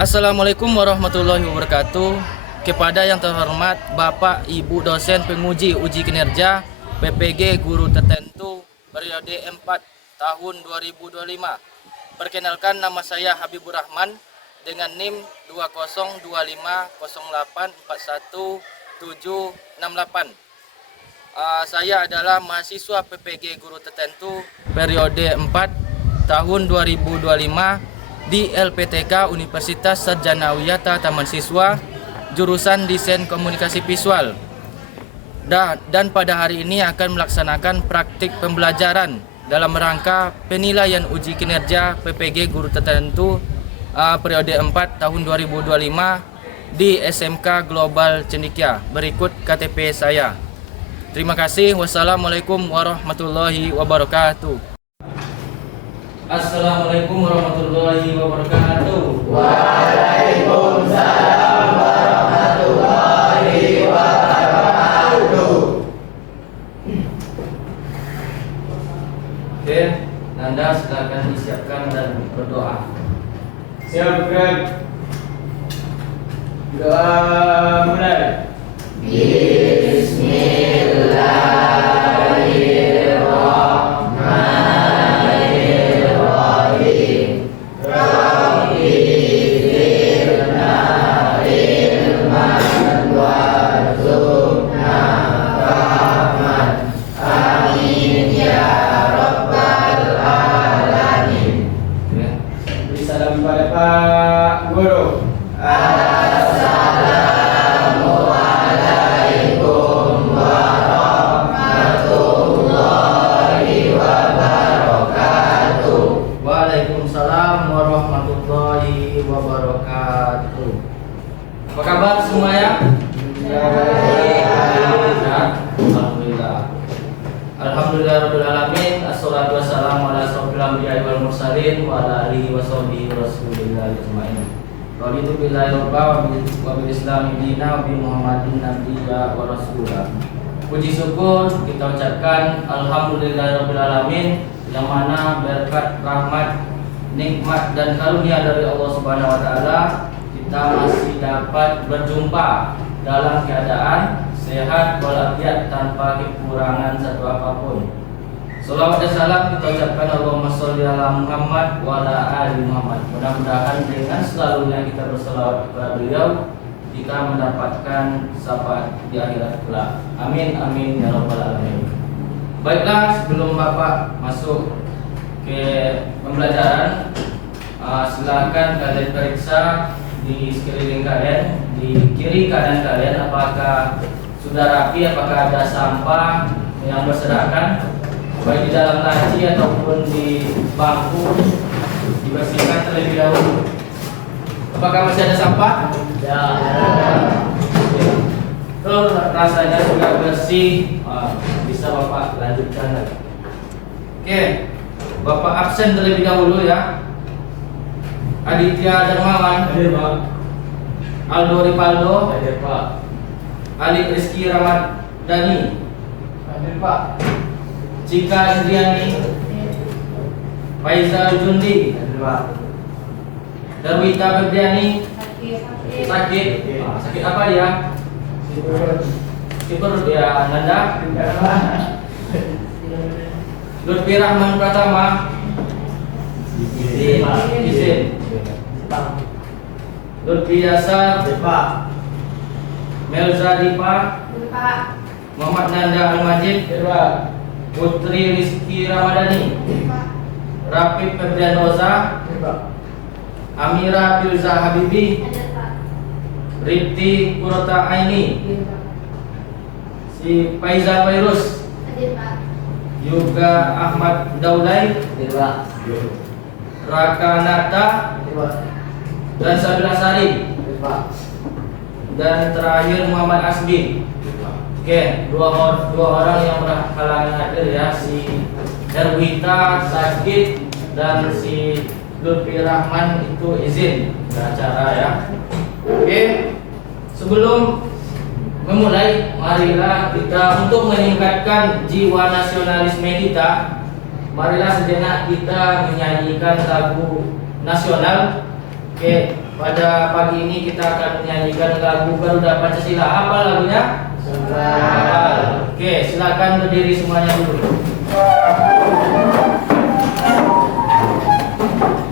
Assalamualaikum warahmatullahi wabarakatuh. Kepada yang terhormat Bapak Ibu dosen penguji uji kinerja PPG guru tertentu periode 4 tahun 2025. Perkenalkan, nama saya Habibur Rahman dengan NIM 20250841768. Saya adalah mahasiswa PPG guru tertentu periode 4 tahun 2025 di LPTK Universitas Sarjana Wiyata Taman Siswa, jurusan Desain Komunikasi Visual. Dan pada hari ini akan melaksanakan praktik pembelajaran dalam rangka penilaian uji kinerja PPG guru tertentu periode 4 tahun 2025 di SMK Global Cendekia. Berikut KTP saya. Terima kasih. Wassalamualaikum warahmatullahi wabarakatuh. Assalamualaikum warahmatullahi wabarakatuh. Waalaikumsalam warahmatullahi wabarakatuh. Oke, Nanda silakan disiapkan dan berdoa. Siap, Greg. Doa mulai. Bismillahirrahmanirrahim. Rabbi zidna ilman warzuqna fahman. Amin ya rabbal alamin. Beri salam pada Pak Guru. Assalamualaikum warahmatullahi wabarakatuh. Waalaikumsalam warahmatullahi wabarakatuh. Apa kabar semuanya? Alhamdulillah. Alhamdulillahirabbil alamin. Assalatu wassalamu ala asyrofil anbiya'i wal mursalin wa ala alihi washabihi rasulillahi ajmain. Raditu billahi rabba wa bil islami dina wa bi muhammadin nabiyya wa rasulah. Puji syukur kita ucapkan alhamdulillahirabbil alamin, yang mana berkat rahmat, nikmat dan karunia dari Allah Subhanahu wa taala kita masih dapat berjumpa dalam keadaan sehat walafiat tanpa kekurangan satu apapun. Salawat dan salam kita ucapkan Allahumma sholli ala Muhammad wa ala ali Muhammad. Mudah-mudahan dengan selalunya kita berselawat kepada beliau, kita mendapatkan syafaat di akhirat kelak. Amin amin ya rabbal alamin. Baiklah, sebelum Bapak masuk ke pembelajaran, silakan kalian periksa di sekeliling kalian, di kiri kanan kalian, apakah sudah rapi, apakah ada sampah yang berserakan, baik di dalam laci ataupun di bangku, dibersihkan terlebih dahulu. Apakah masih ada sampah? Ya. Terus rasanya juga bersih, bisa Bapak lanjutkan lagi. Oke, Bapak absen terlebih dahulu ya. Aditya Darmawan, hadir Pak. Aldo Ripaldo, hadir Pak. Ali Rizky Ramadhani, hadir Pak. Cika Indriani, Faizal Jundi, hadir Pak. Darwita Febriani, sakit. Sakit apa ya? Kiper ya, Nanda. Lutfi Rahman Pratama, izin. Lutfi Yasar, Melza Dipa, Muhammad Nanda Al-Majid, Putri Rizky Ramadhani, Rafiq Febrian Roza, Amira Bilza Habibi, Riti Kurota Aini, si Faizal Virus, juga Ahmad Daulay, Raka Nata, dan Sabila Sari, dan terakhir Muhammad Asbi. Oke, dua orang yang berhalangan hadir ya, si Darwita sakit dan si Lutfi Rahman itu izin beracara ya. Oke, sebelum memulai, marilah kita untuk meningkatkan jiwa nasionalisme kita, marilah sejenak kita menyanyikan lagu nasional Oke, pada pagi ini kita akan menyanyikan lagu Garuda Pancasila. Apa lagunya? Hafal. Oke, silakan berdiri semuanya dulu.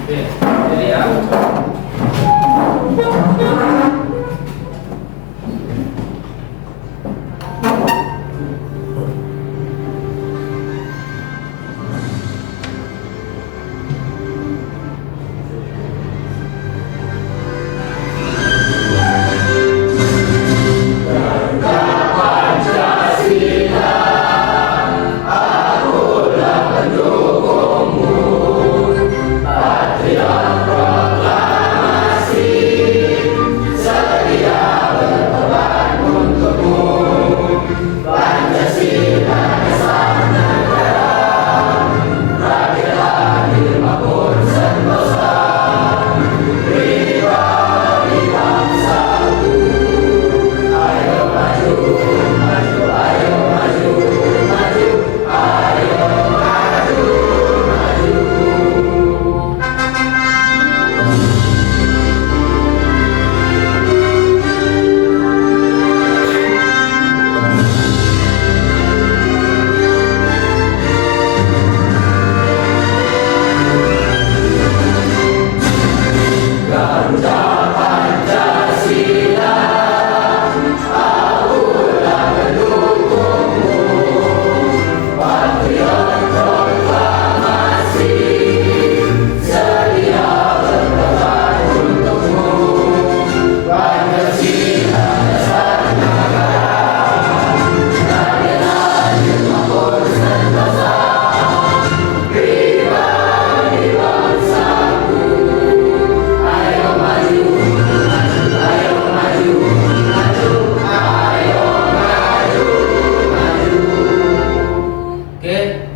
Oke, jadi ya.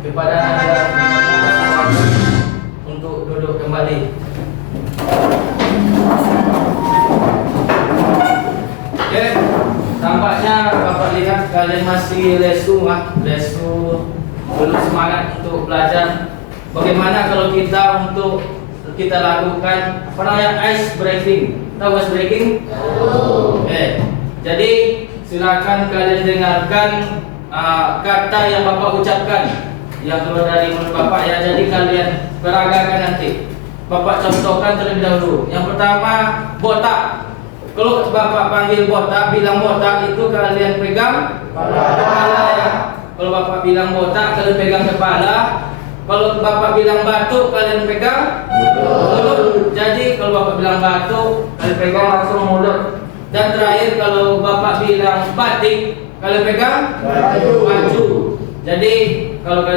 Kepada anda untuk duduk kembali. Oke, tampaknya Bapak lihat kalian masih lesu, belum semangat untuk belajar. Bagaimana kalau kita lakukan apa namanya ice breaking? Tahu ice breaking? Oke, jadi silakan kalian dengarkan kata yang Bapak ucapkan yang keluar dari mulut Bapak ya. Jadi kalian peragakan nanti. Bapak contohkan terlebih dahulu. Yang pertama, botak. Kalau Bapak panggil botak, bilang botak itu kalian pegang kepala ya. Kalau Bapak bilang botak, kalian pegang kepala. Kalau Bapak bilang batuk, kalian pegang mulut. Jadi kalau Bapak bilang batuk, kalian pegang langsung mulut. Dan terakhir kalau Bapak bilang batik, kalian pegang baju. Jadi kalau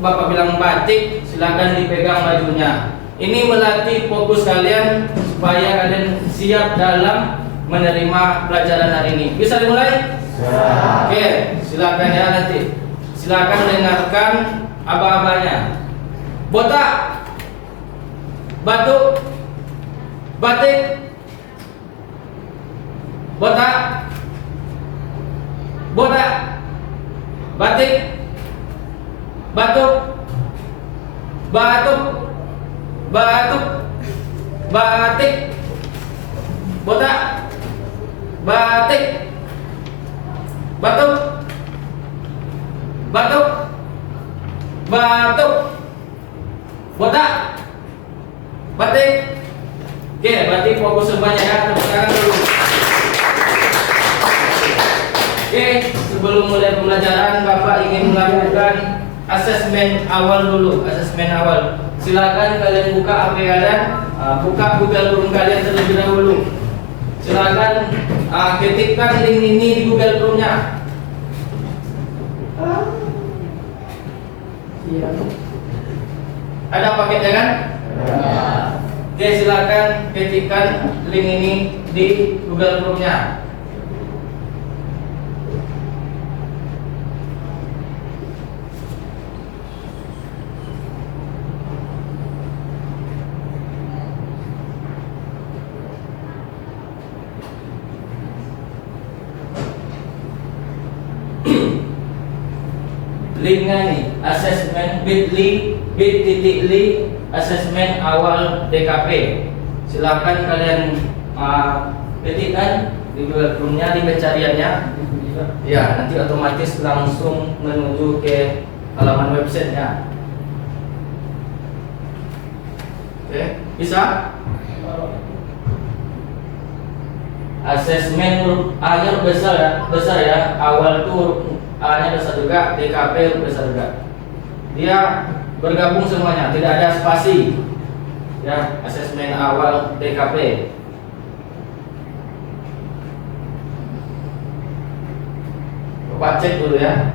Bapak bilang batik, silakan dipegang bajunya. Ini melatih fokus kalian supaya kalian siap dalam menerima pelajaran hari ini. Bisa dimulai? Oke, silakan ya nanti. Silakan dengarkan aba-abanya. Botak, batuk, batik, botak, botak, batik, batuk, batuk, batuk, batik, botak, batik, batuk, batuk, batuk, botak, batik. Oke, berarti fokus semuanya ya. Tepuk tangan dulu. Oke, sebelum mulai pembelajaran, Bapak ingin melakukan asesmen awal dulu. Asesmen awal. Silakan kalian buka HP kalian, buka Google Chrome kalian terlebih dahulu. Silakan ketikkan link ini di Google Chrome-nya. Ada paketnya kan? Oke, silakan ketikkan link ini di Google Chrome-nya. Linknya nih, asesmen bit.ly, bit.ly, asesmen awal DKP. Silakan kalian ketikkan di Google Chrome-nya, di pencariannya. Ya, nanti otomatis langsung menuju ke halaman websitenya. Oke, bisa? Asesmen huruf A-nya besar ya. Awal itu huruf A-nya besar juga, DKP huruf besar juga. Dia bergabung semuanya, tidak ada spasi. Ya, asesmen awal DKP. Bapak cek dulu ya.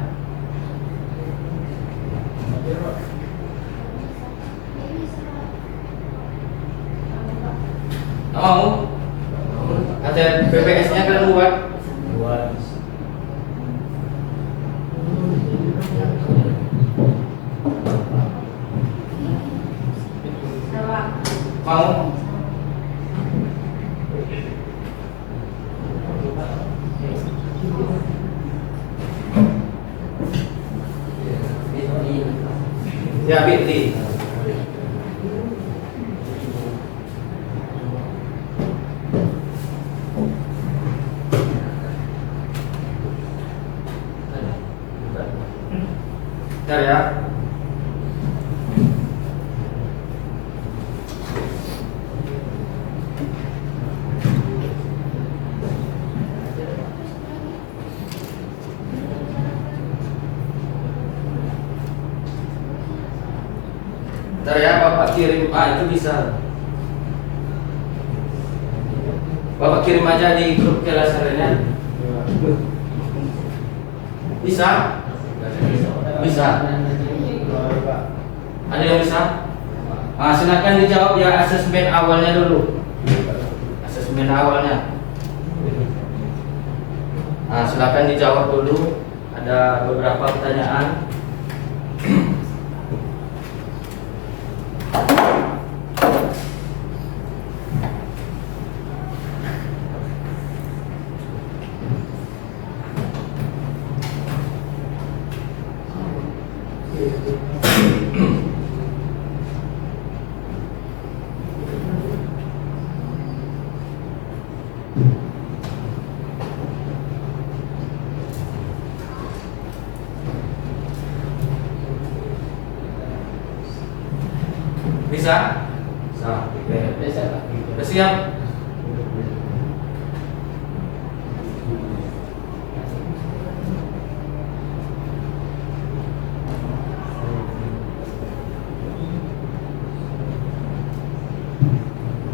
Mau? Ada PPS-nya kalian buat? Mau? Ya, Binti. Bentar ya. Bentar ya, Bapak kirim. Itu bisa. Bapak kirim aja di grup kelas hariannya. Bisa? Bisa. Ada yang bisa? Silakan dijawab ya, asesmen awalnya dulu. Asesmen awalnya. Silakan dijawab dulu. Ada beberapa pertanyaan. Bisa? Bisa. Oke. Sudah siap?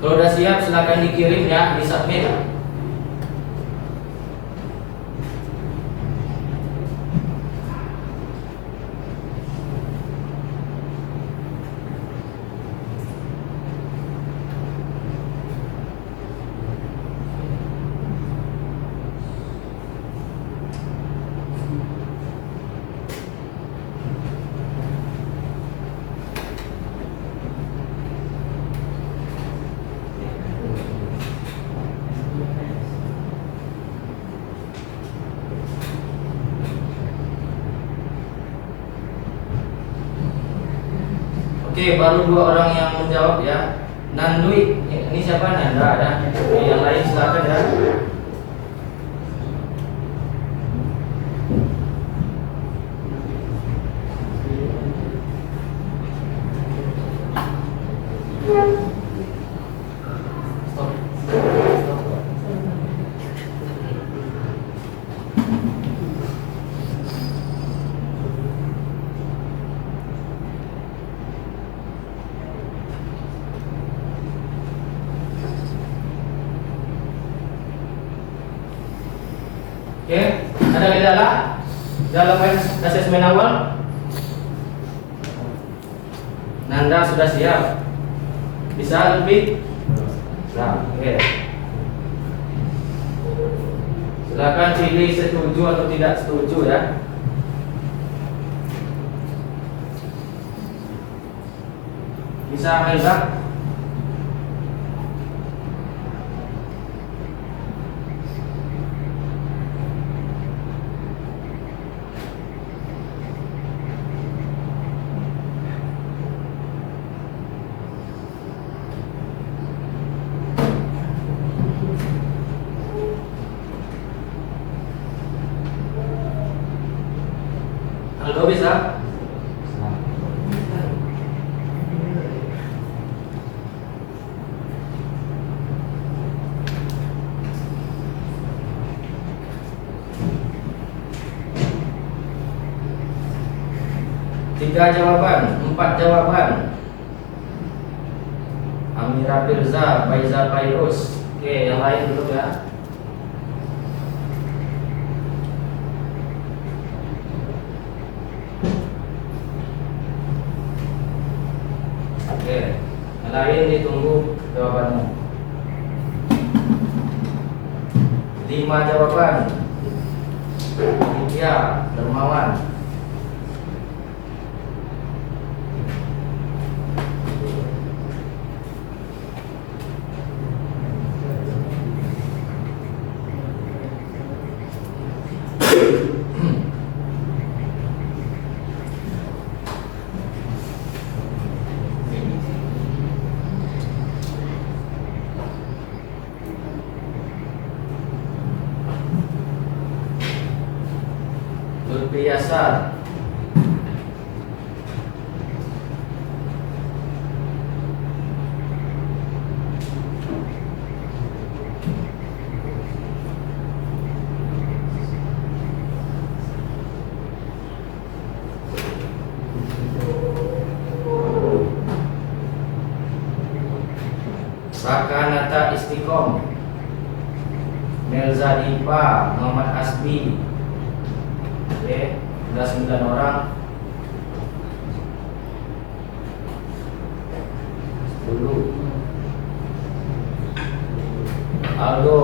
Kalau udah siap, silakan dikirim ya, di submit. Oke, baru 2 orang yang menjawab ya. Nandui, ini siapa? Nanda ada. Yang lain silakan ya. Stop. Oke, ada kendala dalam asesmen awal? Nanda sudah siap? Bisa lebih? Nah, oke. Silakan pilih setuju atau tidak setuju ya. Bisa Melza? Lo bisa? Tiga jawaban, 4 jawaban. Amira Firza, Faiza Fairuz. Oke, yang lain dulu ya. Oke, yang lain ditunggu jawabannya. 5 jawaban. Widya Dermawan. Biasa. Rakanata Istiqom. Melza Dipa, Muhammad Asbi. Oke, sudah 9 orang. 10. Aldo,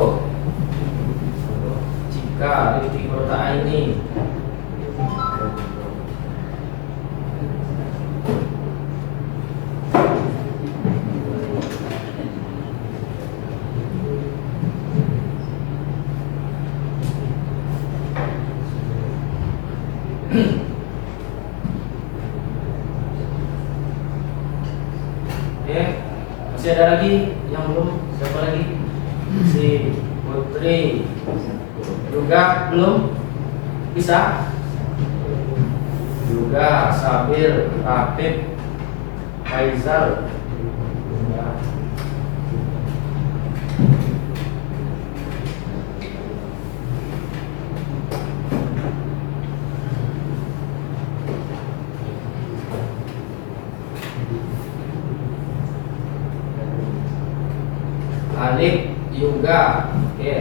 Cika, Rifki Kota ini. Oke, masih ada lagi yang belum? Siapa lagi? Si Putri juga belum bisa. Juga Sabir, Rapid, Faizal. Alif juga, oke.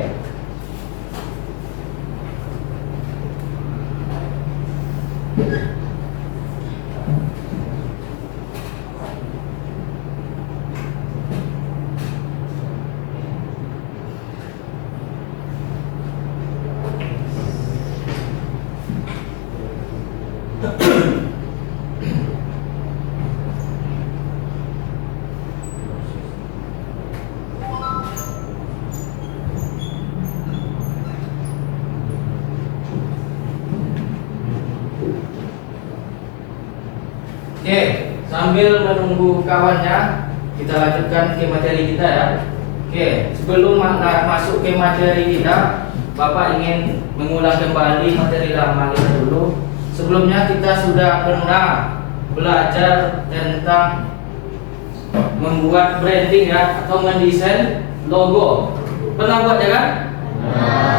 Oke, sambil menunggu kawannya, kita lanjutkan ke materi kita ya. Oke, sebelum masuk ke materi kita, Bapak ingin mengulang kembali materi lama kita dulu. Sebelumnya kita sudah pernah belajar tentang membuat branding ya, atau mendesain logo. Pernah buat ya kan?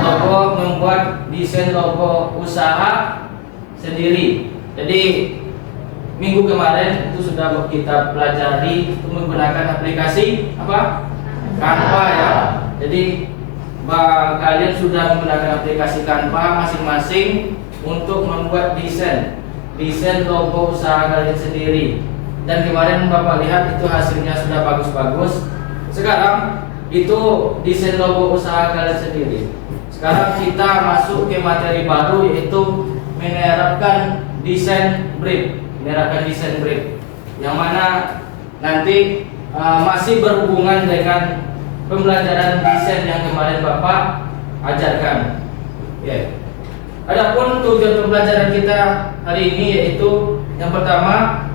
Logo, membuat desain logo usaha sendiri. Jadi minggu kemarin itu sudah kita pelajari untuk menggunakan aplikasi apa? Canva ya. Jadi kalian sudah menggunakan aplikasi Canva masing-masing untuk membuat desain logo usaha kalian sendiri. Dan kemarin Bapak lihat itu hasilnya sudah bagus-bagus. Sekarang itu desain logo usaha kalian sendiri. Sekarang kita masuk ke materi baru, yaitu menerapkan desain brief. Yang mana nanti masih berhubungan dengan pembelajaran desain yang kemarin Bapak ajarkan. Ya. Adapun tujuan pembelajaran kita hari ini yaitu yang pertama,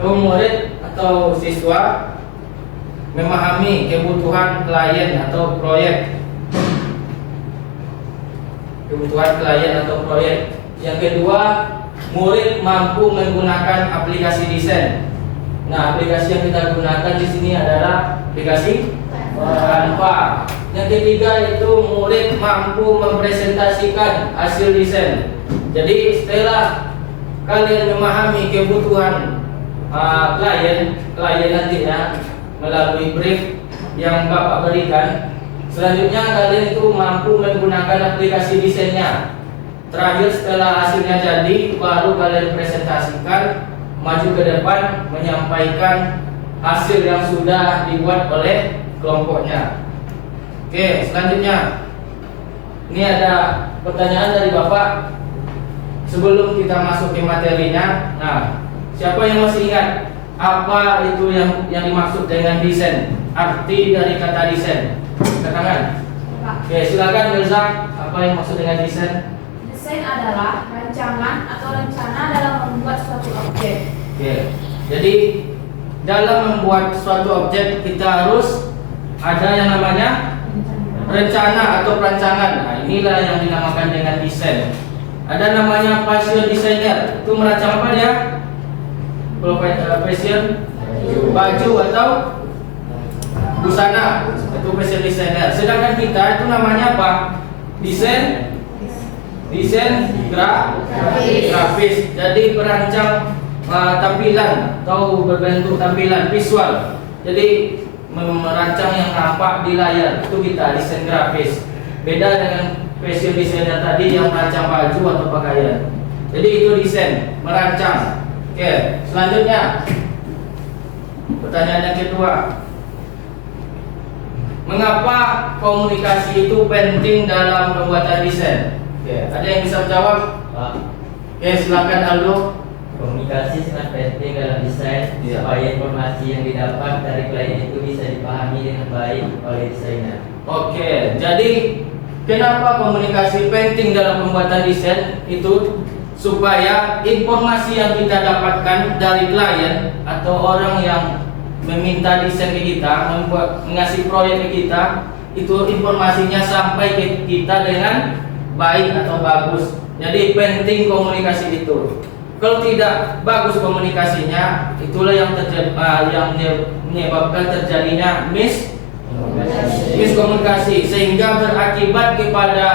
murid atau siswa memahami kebutuhan klien atau proyek. Yang kedua, murid mampu menggunakan aplikasi desain. Nah, aplikasi yang kita gunakan di sini adalah aplikasi Canva. Yang ketiga itu murid mampu mempresentasikan hasil desain. Jadi setelah kalian memahami kebutuhan klien nanti ya melalui brief yang Bapak berikan, selanjutnya kalian itu mampu menggunakan aplikasi desainnya. Terakhir setelah hasilnya jadi, baru kalian presentasikan, maju ke depan menyampaikan hasil yang sudah dibuat oleh kelompoknya. Oke, selanjutnya ini ada pertanyaan dari Bapak sebelum kita masuk ke materinya. Nah, siapa yang masih ingat apa itu yang dimaksud dengan desain? Arti dari kata desain? Katakan. Oke, silakan Mirza, apa yang maksud dengan desain? Desain adalah rancangan atau rencana dalam membuat suatu objek. Oke, jadi dalam membuat suatu objek kita harus ada yang namanya rencana atau perancangan. Nah, inilah yang dinamakan dengan desain. Ada namanya fashion designer. Itu merancang apa dia? Kalau fashion, baju atau busana, itu fashion designer. Sedangkan kita itu namanya apa? Desain grafis. Jadi perancang tampilan atau berbentuk tampilan visual. Jadi merancang yang nampak di layar itu kita desain grafis. Beda dengan fashion designer tadi yang merancang baju atau pakaian. Jadi itu desain, merancang. Oke, selanjutnya pertanyaan yang kedua. Mengapa komunikasi itu penting dalam pembuatan desain? Oke, ada yang bisa menjawab? Pak, Oke, silakan Aldo. komunikasi sangat penting dalam desain supaya informasi yang didapat dari klien itu bisa dipahami dengan baik oleh desainer. Oke, jadi kenapa komunikasi penting dalam pembuatan desain? Itu supaya informasi yang kita dapatkan dari klien atau orang yang meminta desain ke kita, mengasih proyek ke kita, itu informasinya sampai ke kita dengan baik atau bagus. Jadi penting komunikasi itu. Kalau tidak bagus komunikasinya, itulah yang menyebabkan terjadinya miskomunikasi, sehingga berakibat kepada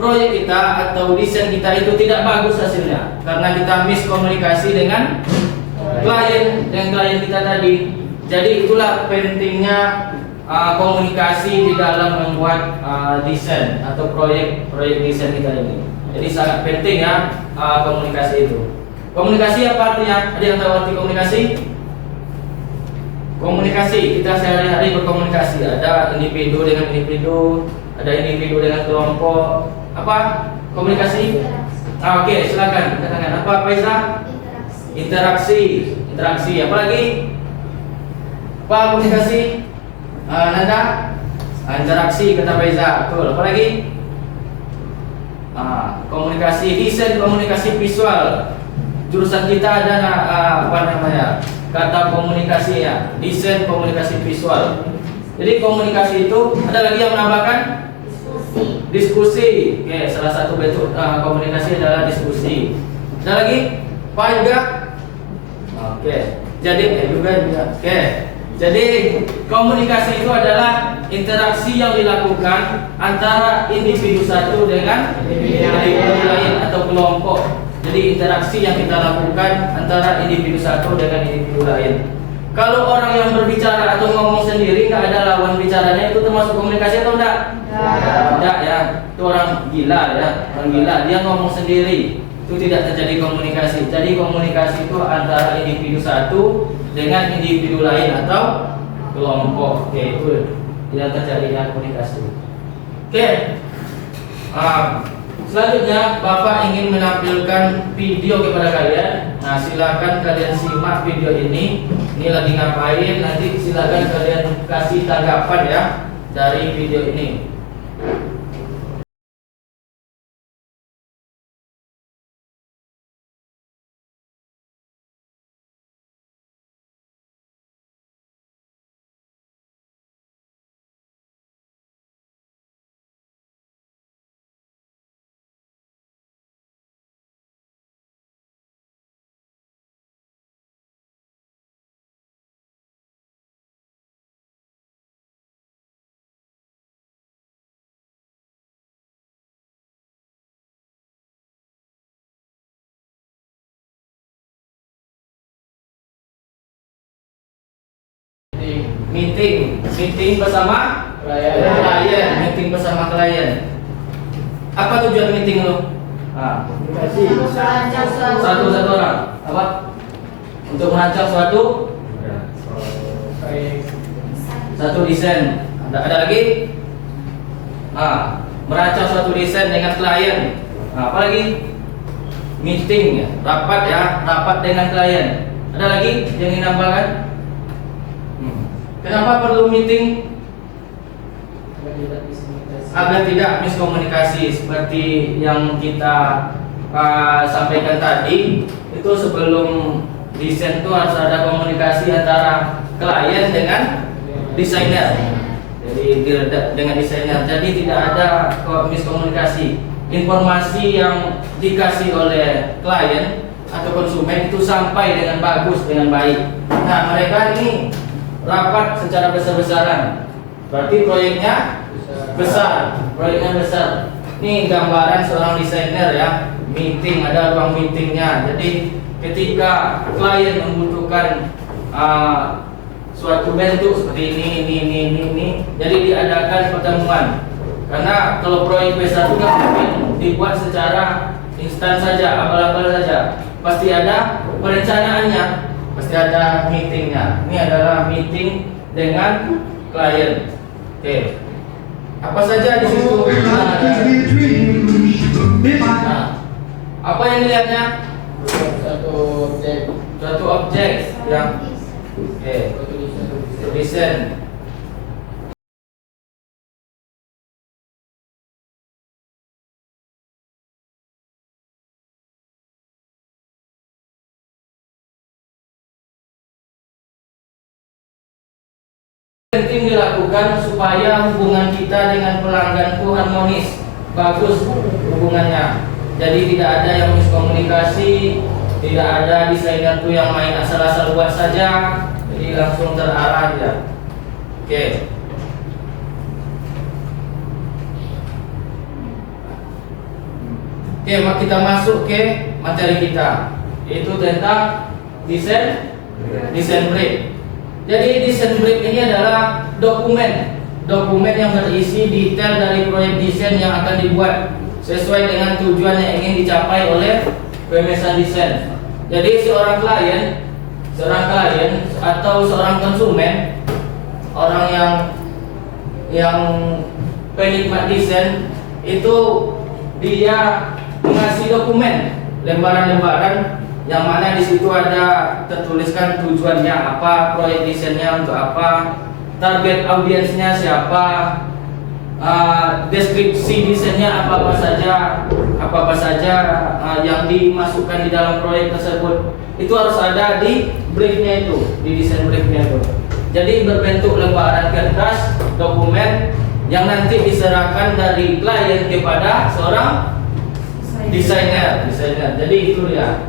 proyek kita atau desain kita itu tidak bagus hasilnya karena kita miskomunikasi dengan klien kita tadi. Jadi itulah pentingnya komunikasi di dalam membuat desain atau proyek desain kita ini. Jadi sangat penting ya komunikasi itu. Komunikasi apa artinya? Ada yang tahu arti komunikasi? Komunikasi, kita sehari-hari berkomunikasi. Ada individu dengan individu, ada individu dengan kelompok. Apa? Komunikasi? Oke, silakan katakan. Apa Faizah? Interaksi. Apa lagi? Apa komunikasi? Nanda? Interaksi kata Faizah. Betul. Apa lagi? Komunikasi desain, komunikasi visual. Jurusan kita ada kata komunikasi ya, desain komunikasi visual. Jadi komunikasi itu ada lagi yang menambahkan diskusi. Oke, salah satu bentuk komunikasi adalah diskusi. Ada lagi? Pak juga? Oke. Jadi Oke. Jadi komunikasi itu adalah interaksi yang dilakukan antara individu satu dengan individu lain atau kelompok. Jadi interaksi yang kita lakukan antara individu satu dengan individu lain. Kalau orang yang berbicara atau ngomong sendiri nggak ada lawan bicaranya, itu termasuk komunikasi atau enggak? Tidak ya. Itu orang gila ya. Orang gila dia ngomong sendiri. Itu tidak terjadi komunikasi. Jadi komunikasi itu antara individu satu dengan individu lain atau kelompok. Oke, itu tidak terjadi komunikasi. Oke. Selanjutnya Bapak ingin menampilkan video kepada kalian. Nah, silakan kalian simak video ini. Ini lagi ngapain? Nanti silakan kalian kasih tanggapan ya dari video ini. Meeting bersama klien. Meeting bersama klien. Apa tujuan meeting lo? Nah, Merancang satu orang. Apa? Untuk merancang satu desain. Ada lagi? Merancang suatu desain dengan klien. Apa lagi? Meeting ya, rapat dengan klien. Ada lagi yang ingin nambahkan? Kenapa perlu meeting? Agar tidak miskomunikasi seperti yang kita sampaikan tadi. Itu sebelum desain itu harus ada komunikasi antara klien dengan desainer. Jadi dengan desainer. Jadi tidak ada miskomunikasi. Informasi yang dikasih oleh klien atau konsumen itu sampai dengan bagus, dengan baik. Nah, mereka ini rapat secara besar-besaran. Berarti proyeknya besar. Ini gambaran seorang desainer ya. Meeting, ada ruang meetingnya. Jadi ketika klien membutuhkan suatu bentuk seperti ini, jadi diadakan pertemuan. Karena kalau proyek besar itu nggak mungkin dibuat secara instan saja, abal-abal saja. Pasti ada perencanaannya, pasti ada meetingnya. Ini adalah meeting dengan klien. Oke. Apa saja di situ? Nah, apa yang dilihatnya? Suatu objek yang desain. Penting dilakukan supaya hubungan kita dengan pelanggan itu harmonis, bagus hubungannya. Jadi tidak ada yang miskomunikasi, tidak ada desainer itu yang main asal-asal buat saja, jadi langsung terarah aja. Oke. Oke, kita masuk ke materi kita, yaitu tentang desain brief. Jadi desain brief ini adalah dokumen yang berisi detail dari proyek desain yang akan dibuat sesuai dengan tujuan yang ingin dicapai oleh pemesan desain. Jadi seorang klien atau seorang konsumen, orang yang penikmat desain itu dia mengasih dokumen lembaran-lembaran yang mana di situ ada tertuliskan tujuannya apa, proyek desainnya untuk apa, target audiensnya siapa, deskripsi desainnya apa apa saja yang dimasukkan di dalam proyek tersebut. Itu harus ada di briefnya itu, di desain briefnya itu. Jadi berbentuk lembaran kertas dokumen yang nanti diserahkan dari klien kepada seorang desainer. Jadi itu dia.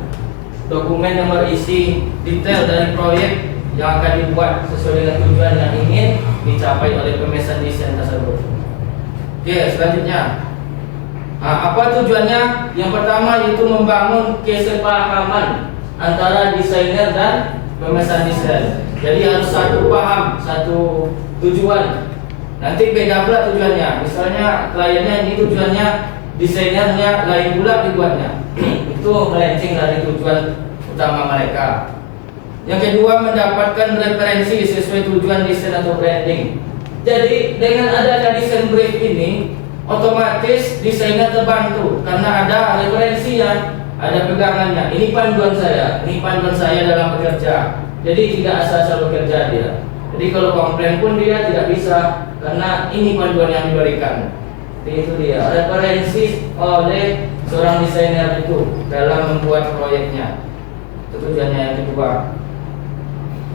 Dokumen yang berisi detail dari proyek yang akan dibuat sesuai dengan tujuan yang ingin dicapai oleh pemesan desain tersebut. Oke, selanjutnya, apa tujuannya? Yang pertama yaitu membangun kesepahaman antara desainer dan pemesan desain. Jadi harus satu paham, satu tujuan. Nanti beda pula tujuannya. Misalnya kliennya ini tujuannya, desainernya lain pula dibuatnya. Itu melenceng dari tujuan utama mereka. Yang kedua, mendapatkan referensi sesuai tujuan desain atau branding. Jadi dengan adanya desain brief ini, otomatis desainer terbantu karena ada referensinya, ada pegangannya. Ini panduan saya dalam bekerja. Jadi tidak asal-asal bekerja dia. Jadi kalau komplain pun dia tidak bisa karena ini panduan yang diberikan. Jadi itu dia referensi oleh seorang desainer itu dalam membuat proyeknya. Itu tujuannya yang kedua.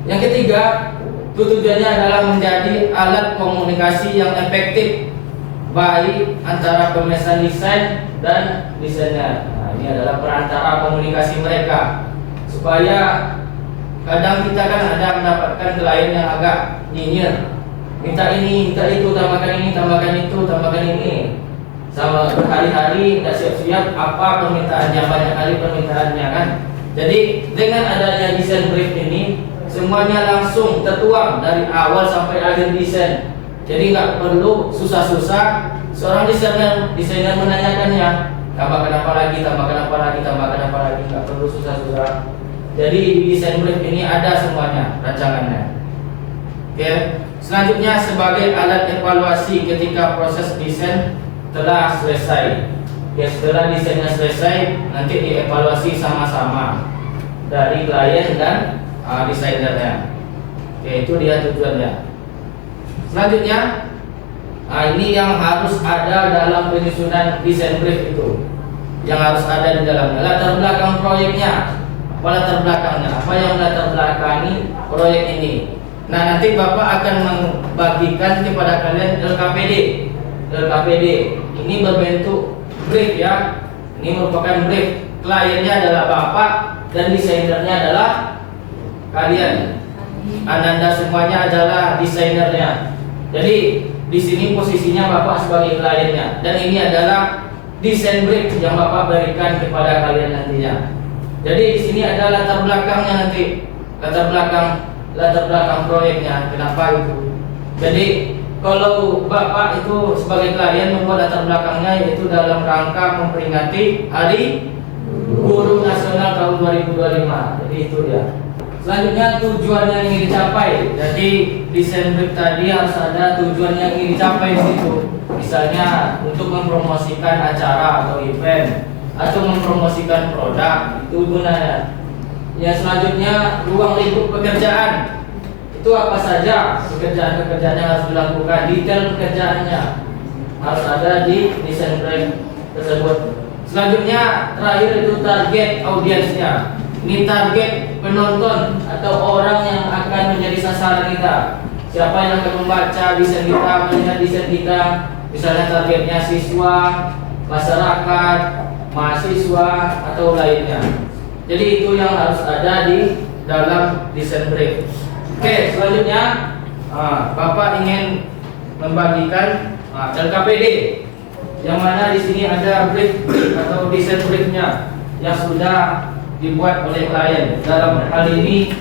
Yang ketiga, tujuannya adalah menjadi alat komunikasi yang efektif baik antara pemesan desain dan desainer. Nah, ini adalah perantara komunikasi mereka. Supaya kadang kita kan ada mendapatkan klien yang agak nyinyir, minta ini, minta itu, tambahkan ini, tambahkan itu, tambahkan ini. Sama berhari-hari tidak siap-siap apa permintaannya, banyak kali permintaannya kan. Jadi dengan adanya desain brief ini semuanya langsung tertuang dari awal sampai akhir desain. Jadi nggak perlu susah-susah. Seorang desainer menanyakannya, tambahkan apa lagi, tambahkan apa lagi, tambahkan apa lagi, nggak perlu susah-susah. Jadi di desain brief ini ada semuanya rancangannya. Oke. Selanjutnya sebagai alat evaluasi ketika proses desain telah selesai. Ya, setelah desainnya selesai, nanti dievaluasi sama-sama dari klien dan desainernya. Oke, itu dia tujuannya. Selanjutnya, ini yang harus ada dalam penyusunan desain brief itu. Yang harus ada di dalamnya latar belakang proyeknya. Apa latar belakangnya? Apa yang latar belakangi proyek ini? Nah, nanti Bapak akan membagikan kepada kalian LKPD. LKPD ini berbentuk brief ya. Ini merupakan brief. Kliennya adalah Bapak dan desainernya adalah kalian. Ananda semuanya adalah desainernya. Jadi di sini posisinya Bapak sebagai kliennya dan ini adalah desain brief yang Bapak berikan kepada kalian nantinya. Jadi di sini ada latar belakangnya nanti, latar belakang proyeknya. Kenapa itu? Jadi kalau Bapak itu sebagai klien membuat latar belakangnya yaitu dalam rangka memperingati Hari Guru Nasional tahun 2025. Jadi itu dia. Selanjutnya tujuan yang ingin dicapai. Jadi desain brief tadi harus ada tujuan yang ingin dicapai di situ. Misalnya untuk mempromosikan acara atau event atau mempromosikan produk, itu gunanya. Yang selanjutnya ruang lingkup pekerjaan. Itu apa saja pekerjaan-pekerjaan yang harus dilakukan, detail pekerjaannya harus ada di desain brief tersebut. Selanjutnya terakhir itu target audiensnya. Ini target penonton atau orang yang akan menjadi sasaran kita. Siapa yang akan membaca desain kita, melihat desain kita? Misalnya targetnya siswa, masyarakat, mahasiswa atau lainnya. Jadi itu yang harus ada di dalam desain brief. Oke, selanjutnya Bapak ingin membagikan LKPD, yang mana di sini ada brief atau desain briefnya yang sudah dibuat oleh klien. Dalam hal ini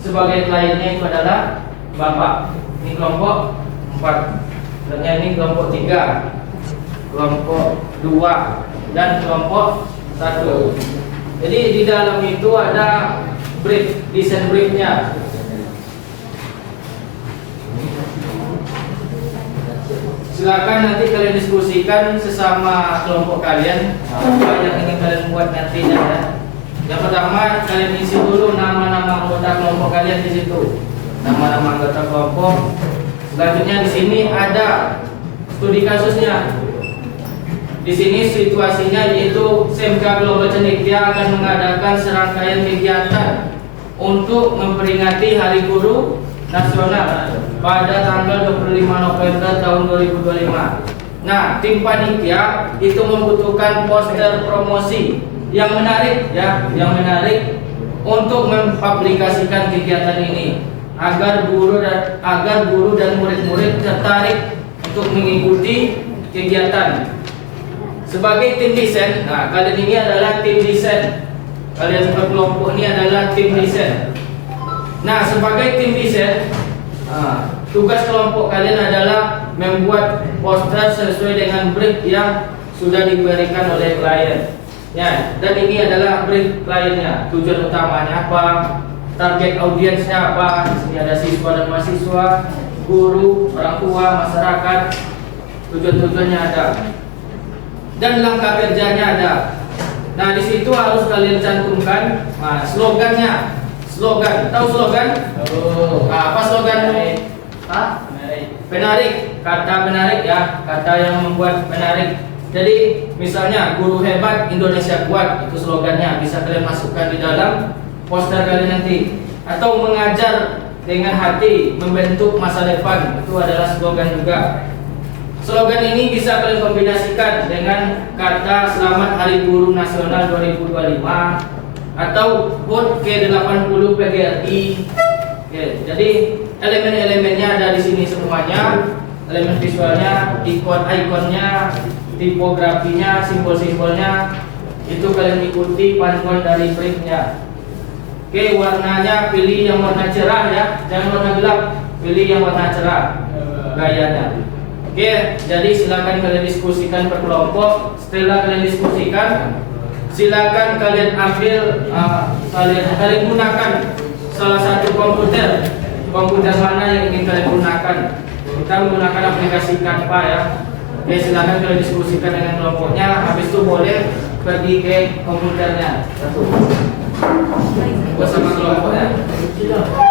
sebagai kliennya itu adalah Bapak. Ini kelompok 4, dan ini kelompok 3, kelompok 2, dan kelompok 1. Jadi di dalam itu ada brief, desain briefnya. Silakan nanti kalian diskusikan sesama kelompok kalian apa yang ingin kalian buat nantinya ya. Yang pertama kalian isi dulu nama-nama anggota kelompok kalian di situ. Nama-nama anggota kelompok. Selanjutnya di sini ada studi kasusnya. Di sini situasinya yaitu SMK Global Cendekia akan mengadakan serangkaian kegiatan untuk memperingati Hari Guru Nasional pada tanggal 25 November tahun 2025. Nah, tim panitia itu membutuhkan poster promosi yang menarik ya, yang menarik untuk mempublikasikan kegiatan ini agar guru dan murid-murid tertarik untuk mengikuti kegiatan. Sebagai tim desain, nah kalian ini adalah tim desain. Kalian berkelompok ini adalah tim desain. Nah, sebagai tim desain, tugas kelompok kalian adalah membuat poster sesuai dengan brief yang sudah diberikan oleh klien. Ya, dan ini adalah brief kliennya. Tujuan utamanya apa? Target audiensnya apa? Di sini ada siswa dan mahasiswa, guru, orang tua, masyarakat. Tujuan-tujuannya ada. Dan langkah kerjanya ada. Nah, di situ harus kalian cantumkan slogannya. Slogan, tahu slogan? Apa slogan? Menarik. Kata menarik ya, kata yang membuat menarik. Jadi misalnya guru hebat Indonesia kuat, itu slogannya, bisa kalian masukkan di dalam poster kalian nanti. Atau mengajar dengan hati, membentuk masa depan, itu adalah slogan juga. Slogan ini bisa kalian kombinasikan dengan kata Selamat Hari Guru Nasional 2025 atau HUT Ke-80 PGRI. Oke, jadi elemen-elemennya ada di sini semuanya. Elemen visualnya, ikon-ikonnya, tipografinya, simbol-simbolnya, itu kalian ikuti panduan dari briefnya. Oke, warnanya pilih yang warna cerah ya, jangan warna gelap. Pilih yang warna cerah gayanya. Oke, jadi silakan kalian diskusikan per kelompok. Setelah kalian diskusikan, silakan kalian ambil kalian gunakan salah satu komputer mana yang ingin kalian gunakan. Kita menggunakan aplikasi Canva ya. Oke, silakan kalian diskusikan dengan kelompoknya. Habis itu boleh pergi ke komputernya satu bersama kelompoknya. Silakan.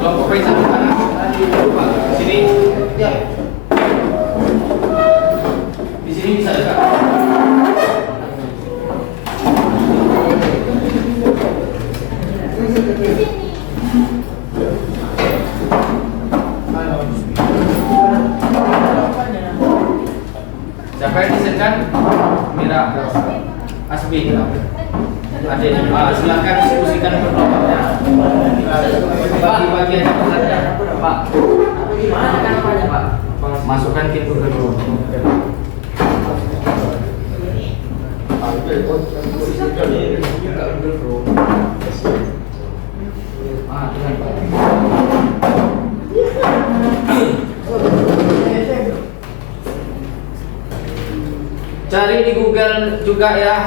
Kelompok Faisal di mana? Sini. Ya. Di sini bisa dekat. Siapa yang disekan? Mira. Asbi. Ada. Silakan diskusikan perkelompoknya. Bagi-bagi aja pesannya. Pak. Gimana kan apanya Pak? Masukkan ke Google dulu. Dengan Pak. Cari di Google juga ya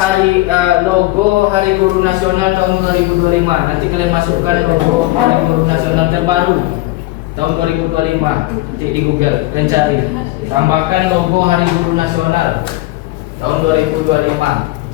logo Hari Guru Nasional tahun 2025. Nanti kalian masukkan logo Hari Guru Nasional terbaru tahun 2025. Nanti di Google kalian cari. Tambahkan logo Hari Guru Nasional tahun 2025.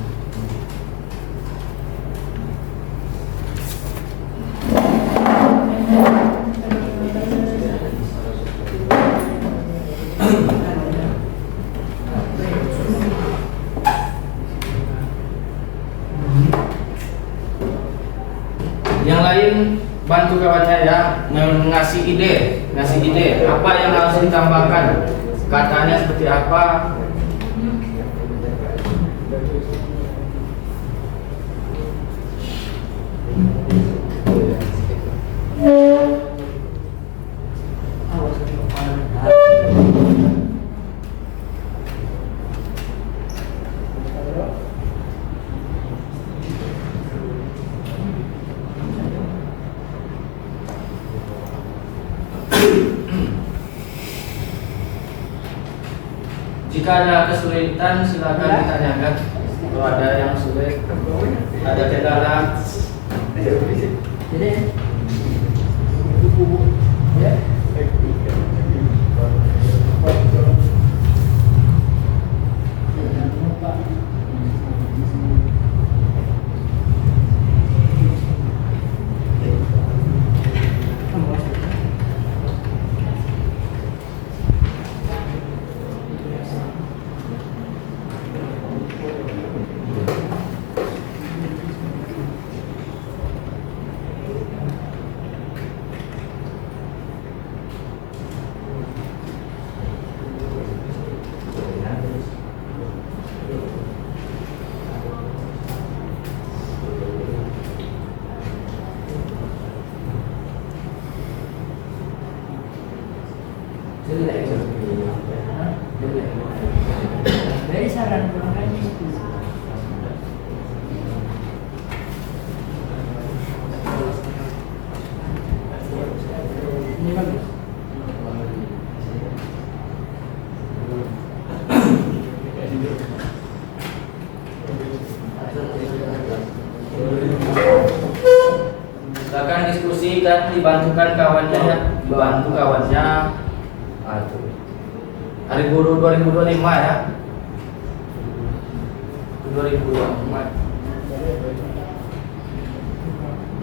Yang lain bantu kawannya ya, ngasih ide apa yang harus ditambahkan, katanya seperti apa. Jika ada kesulitan silakan ditanyakan. Kalau ada yang sulit, ada kendala. Dari saran kurangnya itu. Ini bagus. Silakan diskusi dan dibantukan kawannya ya, dibantu kawannya. Hari Guru 2025 ya. 2024.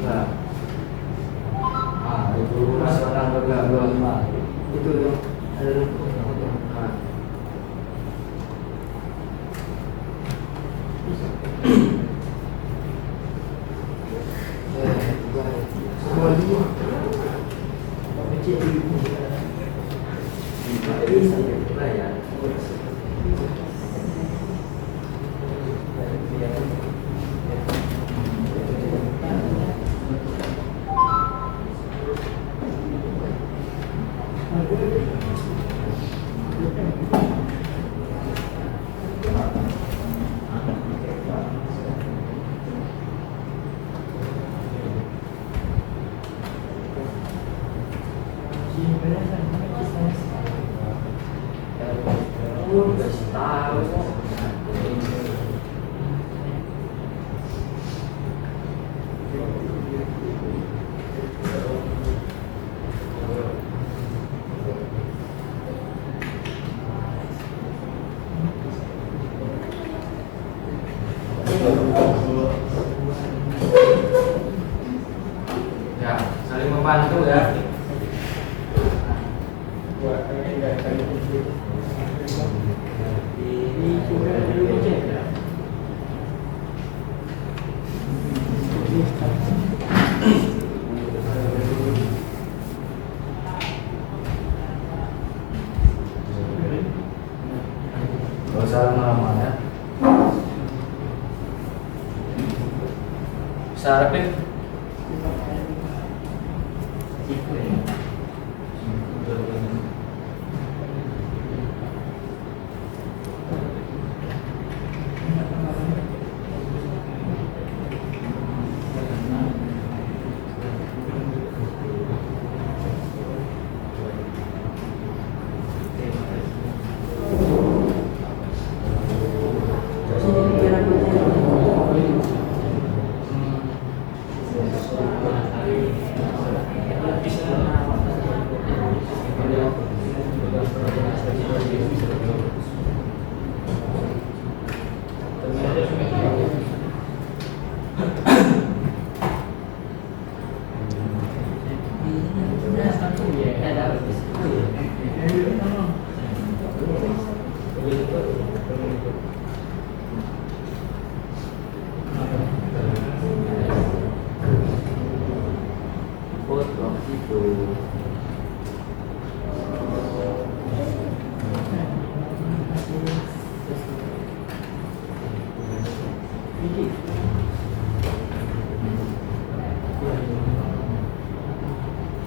Nah. Hari Guru Nasional 2025. Itu ya. Ya, saling membantu ya. Gak usah lama-lama ya. Bisa rapid.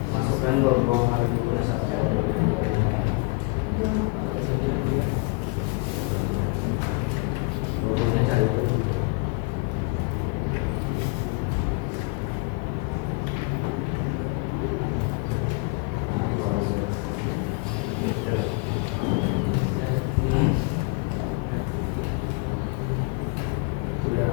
Masukkan logo hari ini saja. Logonya cari. Sudah.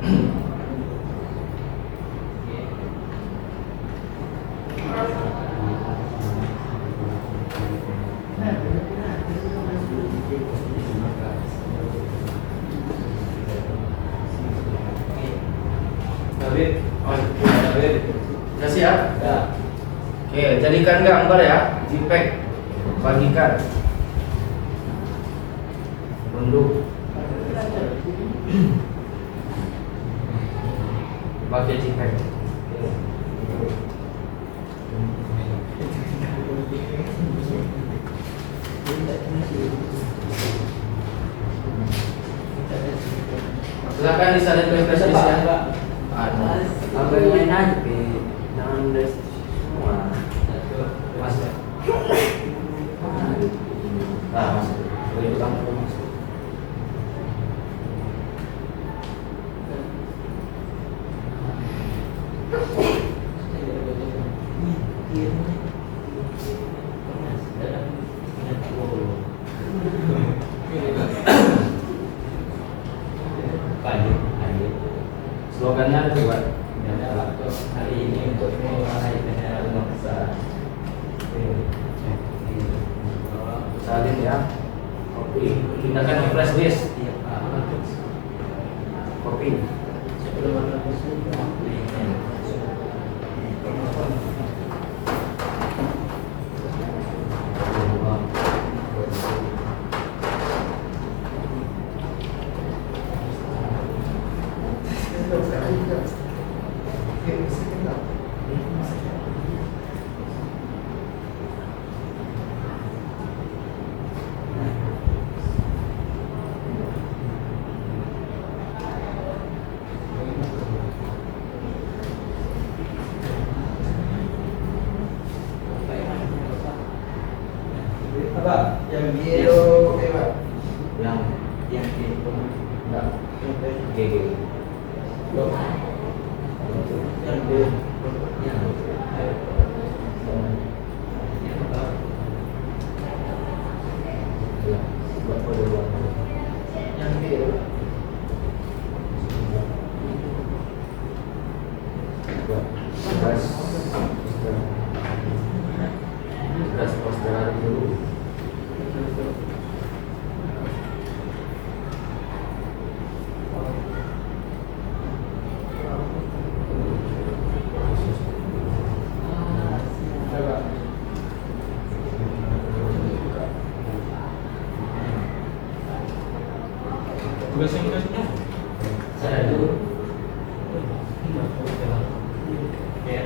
David, David, udah siap? Ya. Oke, jadikan gambar ya, JPEG, bagikan, unduh, pakai JPEG. Silakan disalin ke flash disk ya. Ada. Apa yang lain aja, jangan dari semua. Mas. Nah, mas. Boleh ulang dulu, mas. Slogannya ada coba. Hari ini untuk meraih kendaraan bangsa. Salin ya. Copy. Pindahkan ke flash disk. Iya, Pak. Copy. Sebelum ada musuh, Apa? Yang biru, Pak. Yang itu enggak. Oke. Yang biru. Yang biru. Poster dulu. Tugasnya. saya dulu. Yang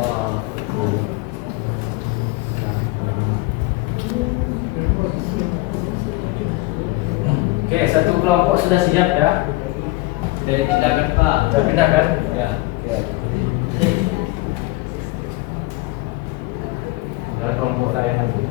Oh. Oke, satu kelompok sudah siap ya. Sudah dipindahkan Pak. Sudah pindah kan? Ya. Ya. Ada kelompok lain lagi.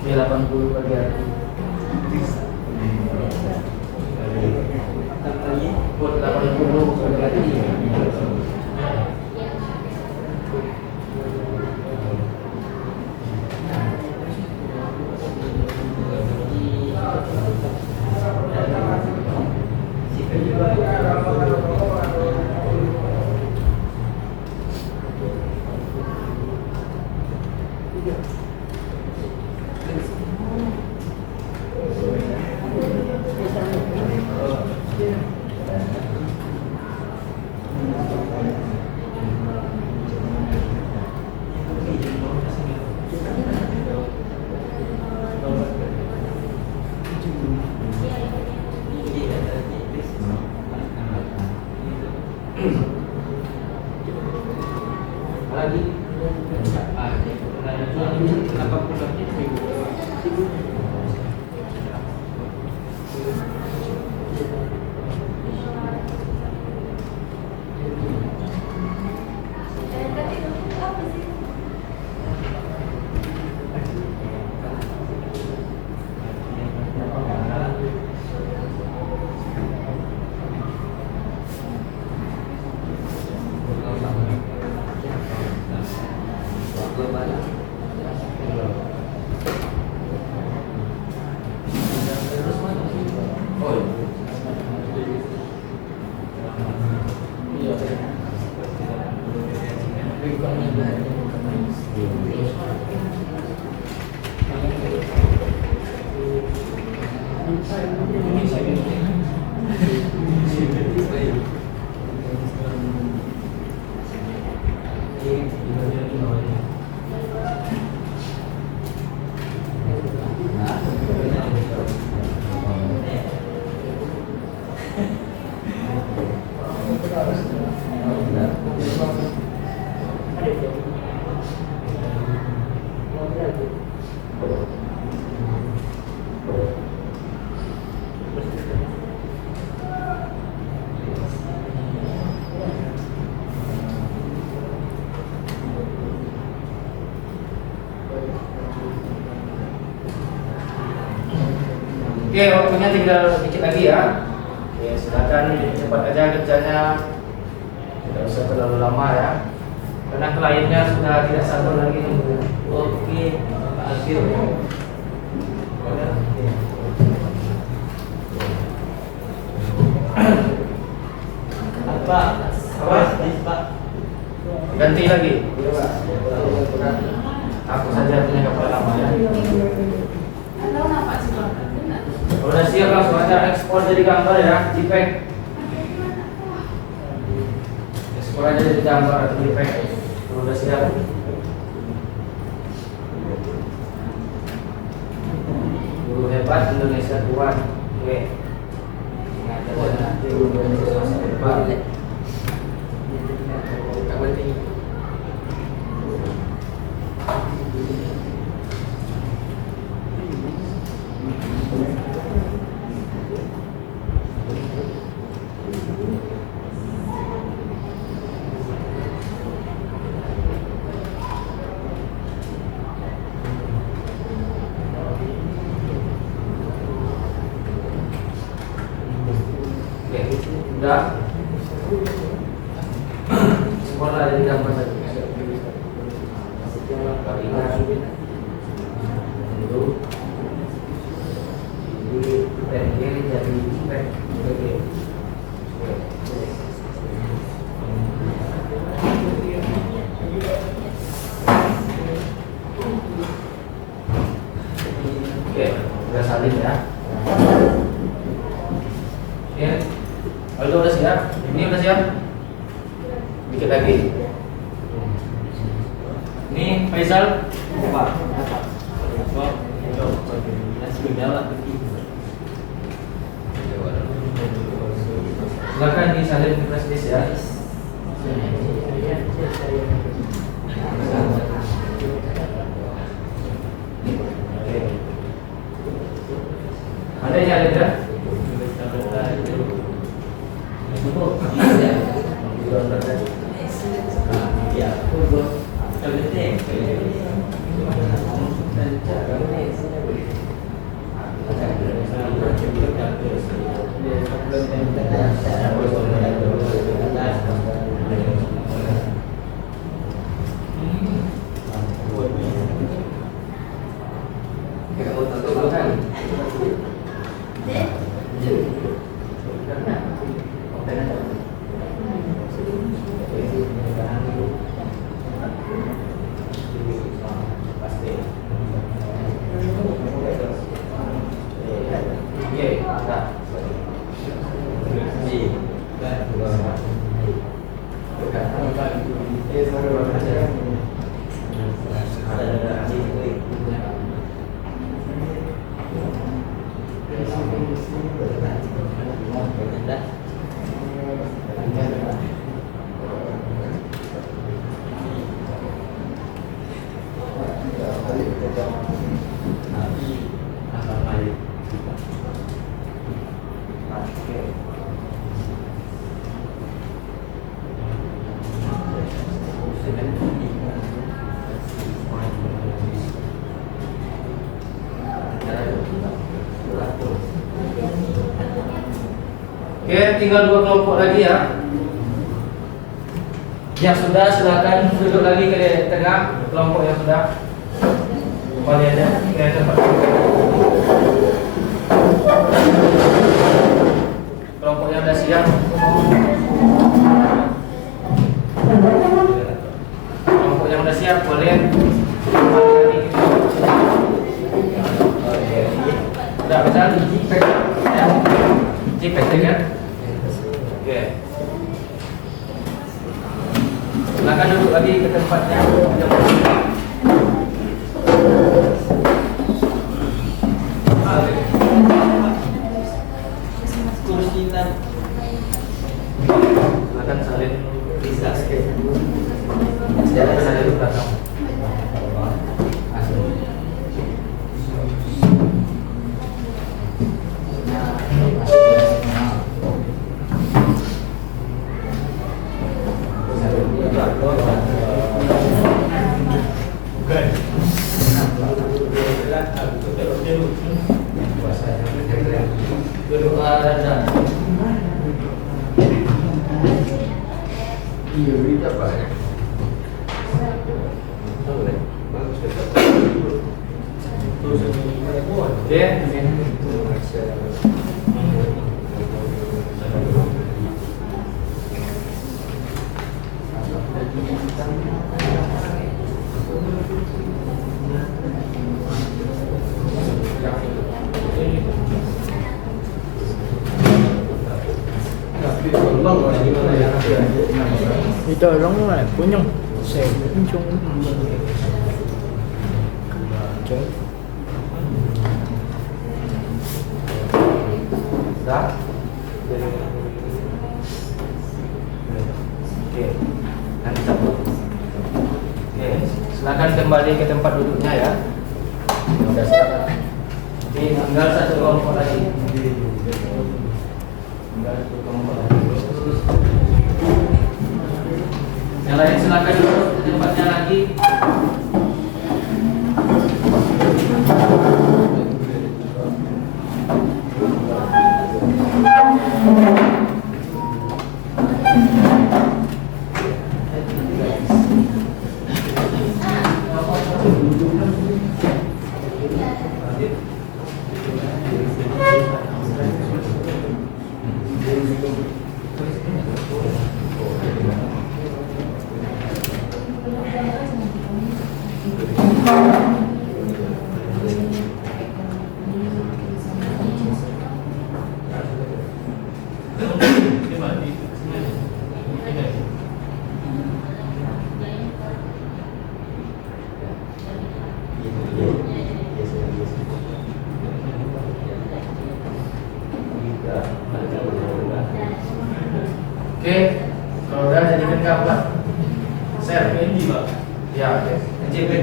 Oke, 80 bagi aku. Buat 80 bagi aku. Lagi. Oke, waktunya tinggal dikit lagi ya. Oke, silakan cepat aja kerjanya. Tidak usah terlalu lama ya. Karena kliennya sudah tidak sabar lagi nunggu. Oke, Pak Alfil. Pak, Pak. Ganti lagi. Aku saja punya kepala lama ya. Tahu apa sih Bang? Udah siap langsung aja ekspor jadi gambar ya, JPEG. Ekspor aja jadi gambar atau JPEG. Udah siap. Guru hebat, Indonesia kuat. Oke. Ingat aja nanti Indonesia hebat. Oke, udah. Sekolah jadi gambar saja. salin ya. Oke. Aldo udah siap? Ini udah siap? Dikit lagi. Ini Faisal. Pak. Silakan disalin ke flash disk ya. Ada yang salin ya? Oke, tinggal 2 kelompok lagi ya. Yang sudah silakan duduk lagi ke tengah. Kelompok yang sudah kembali aja ke tempat. Kelompok yang sudah siap. Kelompok yang sudah siap boleh kembali lagi. Sudah bisa cipek kan? Oke. Silakan duduk lagi ke tempatnya. Silakan salin bisa. Jangan ada di belakang. Itu long là của nhung xe chung chung Sudah? Oke. Nanti cabut. Oke, silakan kembali ke tempat duduknya ya. Sudah siap. Oke, tinggal 1 kelompok lagi. Tinggal 1 kelompok lagi. Yang lain silakan duduk di tempatnya lagi.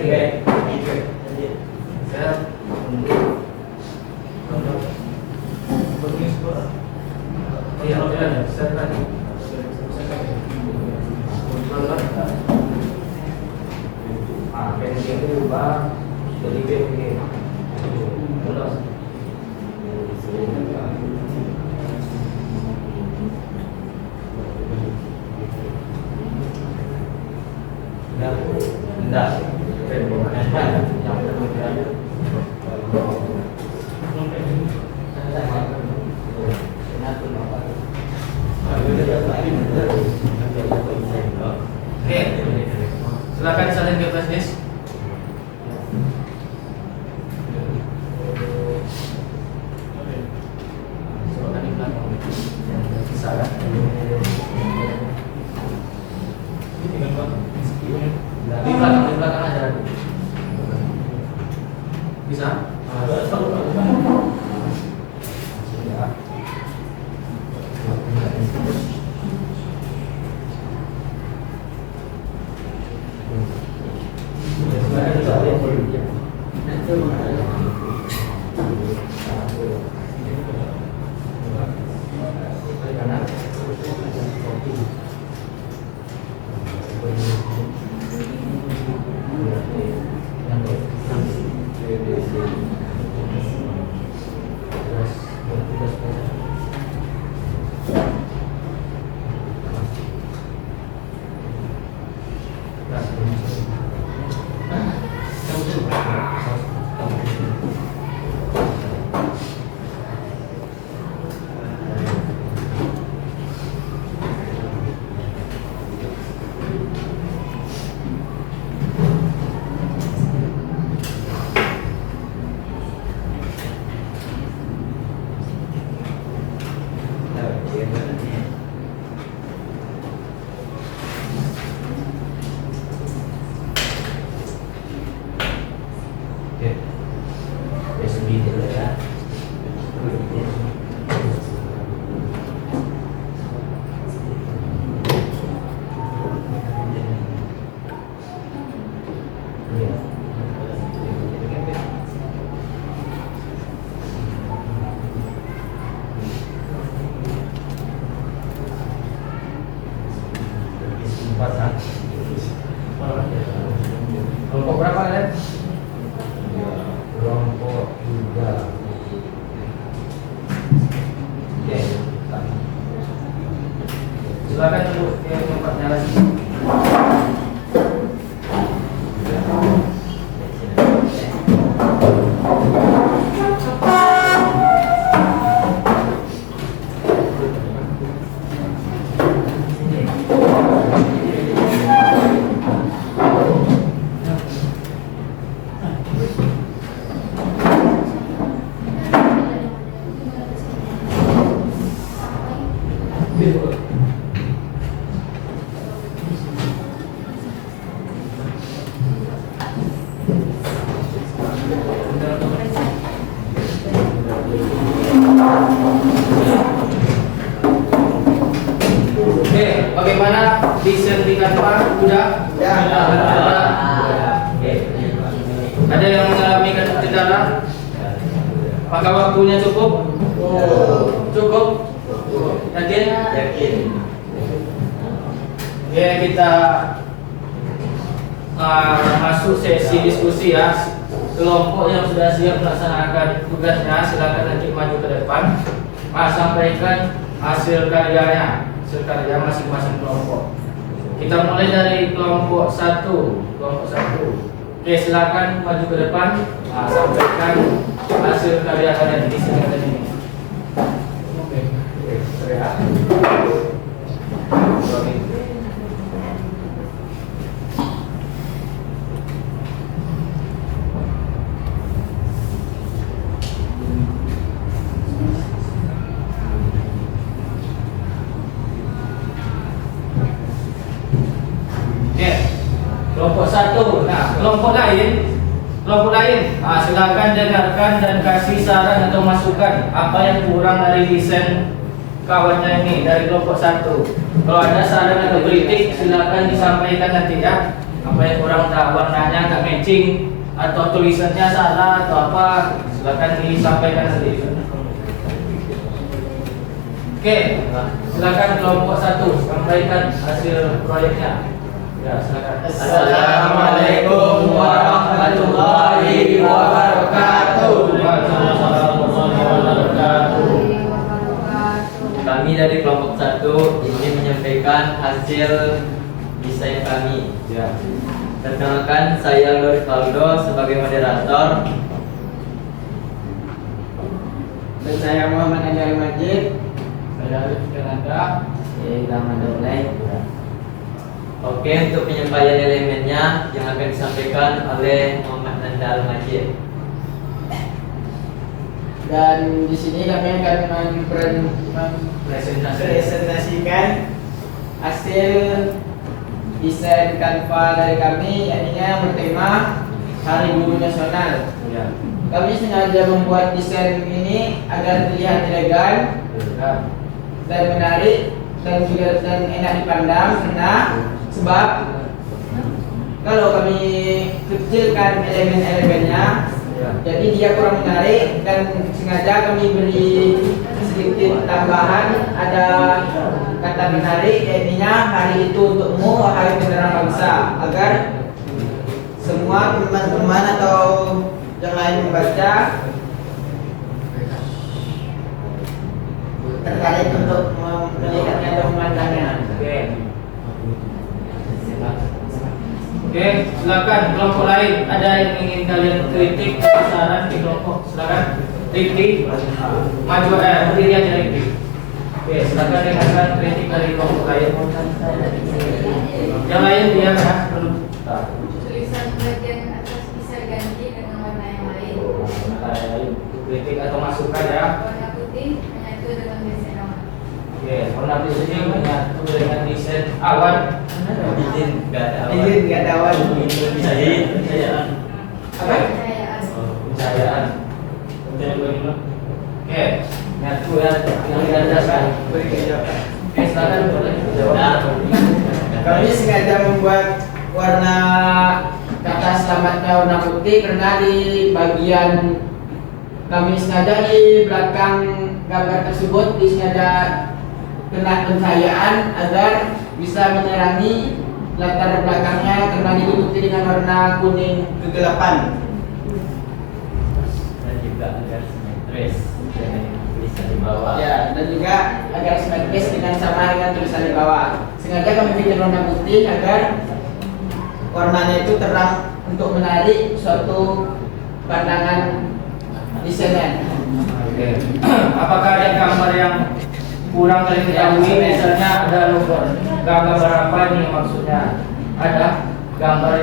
Saya iya, saya tadi. Pending itu ubah jadi BPG. Terus. Enggak. Oke, silakan salin ke flash disk. Silakan di belakang. Bisa kan? Di belakang aja. Bisa? Ya. Kelompok berapa kalian? Kelompok 3. Oke. Silakan duduk ke tempatnya lagi. Oke, bagaimana desain di kantor? Udah? Ya. Oke. Ada yang mengalami kendala? Apakah waktunya cukup? Cukup? Yakin? Yakin. Oke, kita masuk sesi diskusi ya. Kelompok yang sudah siap melaksanakan tugasnya silakan nanti maju ke depan, sampaikan hasil karyanya, hasil karya masing-masing kelompok. Kita mulai dari kelompok 1. Oke, silakan maju ke depan, sampaikan hasil karya kalian di sini. Oke, ya. Kelompok 1. Nah, kelompok lain, silakan dengarkan dan kasih saran atau masukan apa yang kurang dari desain kawannya ini dari kelompok 1. Kalau ada saran atau kritik silakan disampaikan nanti ya. Apa yang kurang tak warnanya nggak matching atau tulisannya salah atau apa, silakan disampaikan nanti. Oke, silakan kelompok 1 sampaikan hasil proyeknya. Ya, silakan. Assalamualaikum warahmatullahi wabarakatuh. Kami dari kelompok 1 ingin menyampaikan hasil desain kami. Ya. Perkenalkan, saya Lorivaldo sebagai moderator. Dan saya Muhammad Ali Al-Majid. Saya Arif Kananda. Ilham Adolai. Oke, untuk penyampaian elemennya yang akan disampaikan oleh Muhammad Nanda Al-Majid. Dan di sini kami akan Presentasi. hasil desain Canva dari kami, yakni bertema Hari Guru Nasional. Ya. Kami sengaja membuat desain ini agar terlihat elegan dan menarik dan juga enak dipandang, karena sebab kalau kami kecilkan elemen-elemennya, Ya. jadi dia kurang menarik, dan sengaja kami beri sedikit tambahan, ada kata menarik, yakni hari itu untukmu wahai penerang bangsa, agar semua teman-teman atau yang lain membaca tertarik untuk melihatnya dan memandangnya. Oke, silakan kelompok lain, ada yang ingin kalian kritik, saran di kelompok, silakan. Rifki, maju berdiri aja Rifki. Oke, silakan dengarkan kritik dari kelompok lain. Yang lain diam ya, belum. Tulisan bagian atas bisa ganti dengan warna yang lain. Kritik atau masukan ya. Warna putih menyatu dengan desain awan. Oke, warna putih menyatu dengan desain awan. Izin nggak ada awal. Izin nggak ada awal. Pencahayaan. Apa? Pencahayaan. Pencahayaan. Oke, nyatu ya, yang dijelaskan. Oke, silakan boleh jawab. Kami sengaja membuat warna kata selamatnya warna putih karena di bagian kami sengaja di belakang gambar tersebut disengaja kena pencahayaan agar bisa menerangi latar belakangnya, karena ditutupi dengan warna kuning kegelapan. Dan juga agar simetris dengan tulisan di bawah. Ya, dan juga agar simetris dengan sama dengan tulisan di bawah. Sengaja kami bikin warna putih agar warnanya itu terang untuk menarik suatu pandangan desainer. Oke. Apakah ada gambar yang kurang kalian ketahui? Misalnya ada logo gambar apa ini maksudnya? Ada gambar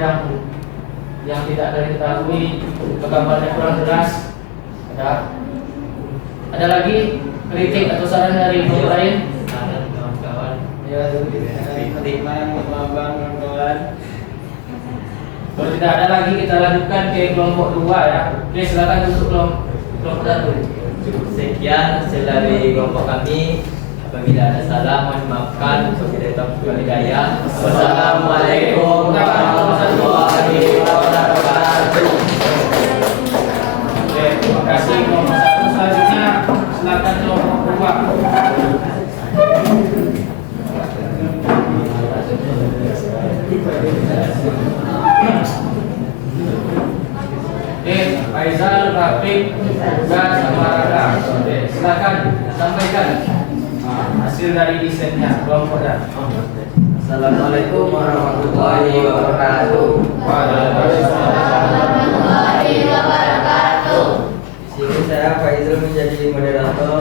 yang tidak kalian ketahui, atau gambarnya kurang jelas? Ada lagi kritik atau saran dari kelompok lain? Saran kawan-kawan. Ya, kritik kawan-kawan. Kalau tidak ada lagi, kita lanjutkan ke kelompok 2 ya. Oke, silakan untuk kelompok 1. Sekian hasil dari kelompok kami. Apabila ada salah, mohon dimaafkan. Wabillahi taufiq wal hidayah. Wassalamualaikum warahmatullahi wabarakatuh. Oke, terima kasih kelompok 1. Selanjutnya silakan kelompok 2. Faizal, Rafiq, juga sama Rada. Silakan sampaikan hasil dari desainnya kelompoknya. Assalamualaikum warahmatullahi wabarakatuh. Warahmatullahi wabarakatuh. Di sini saya Faizal menjadi moderator.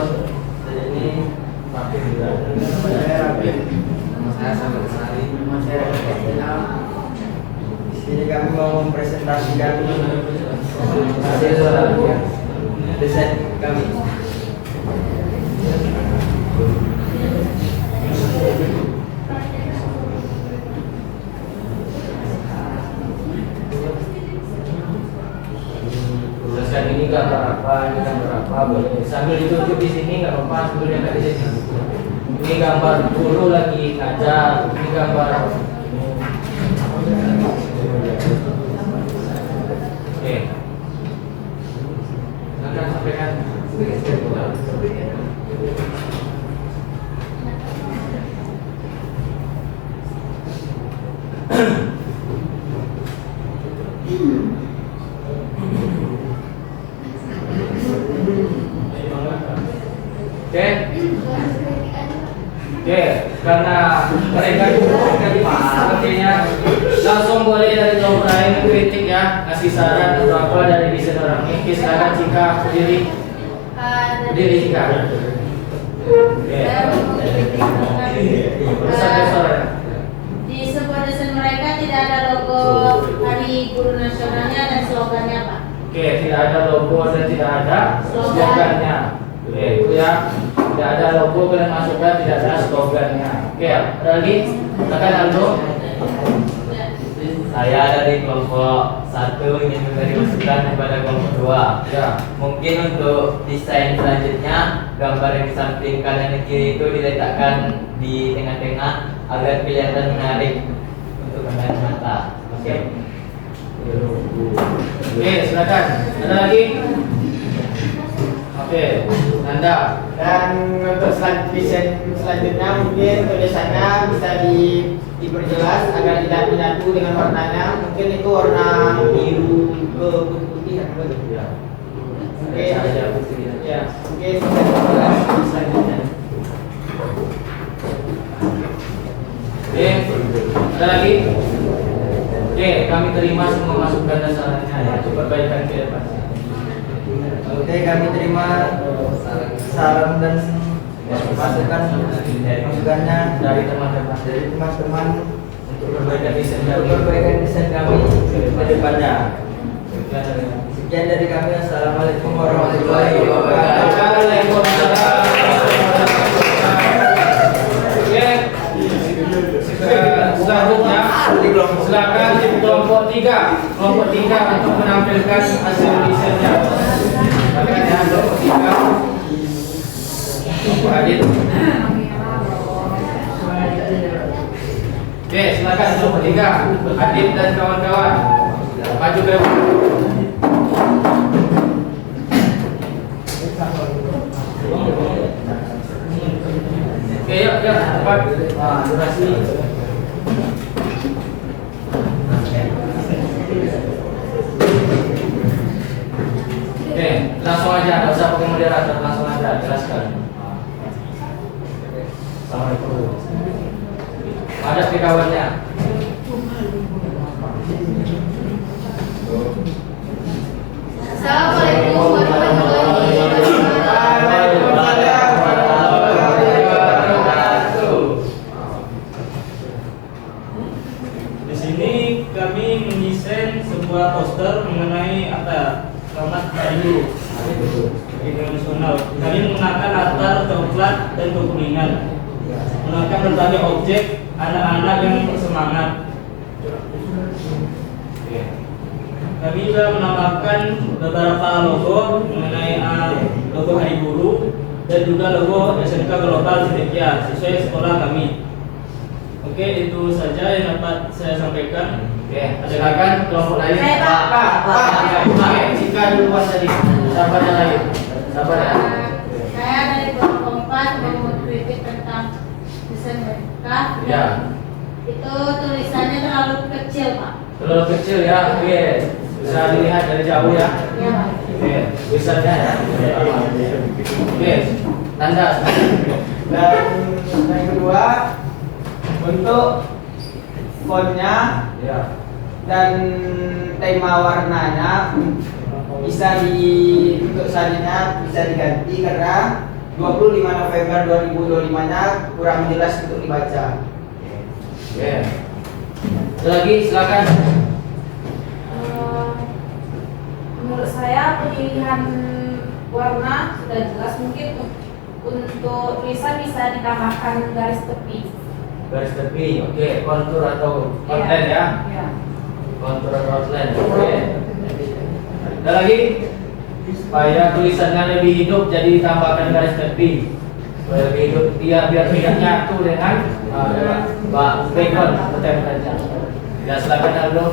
Dan ini Rafiq juga. saya Selamat Sari. Di sini kami mau mempresentasikan hasil desain kami. Tuliskan ini gambar apa, ini gambar apa, boleh sambil ditunjuk di sini nggak apa-apa, sambil nggak di sini. Ini gambar guru lagi ngajar, ini gambar Oke. Silakan sampaikan. Oke. Oke, karena mereka sepertinya langsung boleh dari kelompok lain kritik ya, kasih saran atau apa dari desain orang ini. Silakan Cika berdiri. Berdiri Cika. Oke. Sampai sore. Di sebuah desain mereka tidak ada logo Hari Guru Nasionalnya dan slogannya, Pak. Oke, tidak ada logo dan tidak ada slogannya. Oke, itu ya. Tidak ada logo dan masukkan, tidak ada slogannya. Oke, ada lagi? Silakan Aldo. Saya dari kelompok 1 ingin memberi masukan kepada kelompok 2. Ya. Mungkin untuk desain selanjutnya, gambar yang di samping kanan dan kiri itu diletakkan di tengah-tengah agar kelihatan menarik untuk pandangan mata. Oke. Oke, silakan. Ada lagi? Oke, Nanda. Dan untuk desain selanjutnya mungkin tulisannya bisa diperjelas agar tidak menyatu dengan warnanya. Mungkin itu warna biru ke putih atau begitu. Ya. Oke, Cahaya putih. ya, oke, bisa diperjelas selanjutnya. Oke, ada lagi? Oke, kami terima semua masukan dan sarannya ya. Coba baikkan ke depan. Oke, kami terima saran dan masukannya Dari teman-teman. untuk Perbaikan desain kami. perbaikan desain kami ke depannya. Sekian dari kami. Sekian dari kami. Assalamualaikum warahmatullahi wabarakatuh. Waalaikumsalam. Oke. Selanjutnya silakan di kelompok 3. Kelompok 3 untuk menampilkan hasil desainnya. Silakan ya kelompok 3. Kelompok Adit. Oke, silakan kelompok 3. Adit dan kawan-kawan. Maju ke depan. Oke, yuk, cepat. Nah, durasi. Oke, langsung aja, nggak usah pakai moderator, langsung aja jelaskan. Assalamualaikum. Ada di kawannya. Assalamualaikum warahmatullahi wabarakatuh. Di sini kami mendesain sebuah poster mengenai Selamat Hari Guru Nasional. Kami menggunakan latar coklat dan kekuningan, menggunakan berbagai objek anak-anak yang bersemangat. Kami juga menambahkan beberapa logo mengenai logo Hari Guru dan juga logo SMK Global Sidikya sesuai sekolah kami. Oke, itu saja yang dapat saya sampaikan. Oke, silakan kelompok lain. Saya, Pak. Oke, Cika duluan tadi. Siapa yang lain? Siapa ya? Saya dari kelompok 4 mau mengkritik tentang desain mereka. Ya. Itu tulisannya terlalu kecil, Pak. Terlalu kecil ya. Oke. Bisa dilihat dari jauh ya. Iya, Pak. Oke, bisa ya. Oke, Nanda. Dan yang kedua, untuk fontnya Ya. dan tema warnanya bisa untuk selanjutnya bisa diganti karena 25 November 2025-nya kurang jelas untuk dibaca. Oke. Ada lagi, silakan. Menurut saya pemilihan warna sudah jelas, mungkin untuk tulisan bisa ditambahkan garis tepi. Garis tepi. Oke, kontur atau outline ya. Iya. Kontur atau outline. Oke. Ada lagi? Supaya tulisannya lebih hidup, jadi ditambahkan garis tepi. Supaya lebih hidup, biar tidak nyatu dengan background atau template-nya. Ya, silakan Aldo.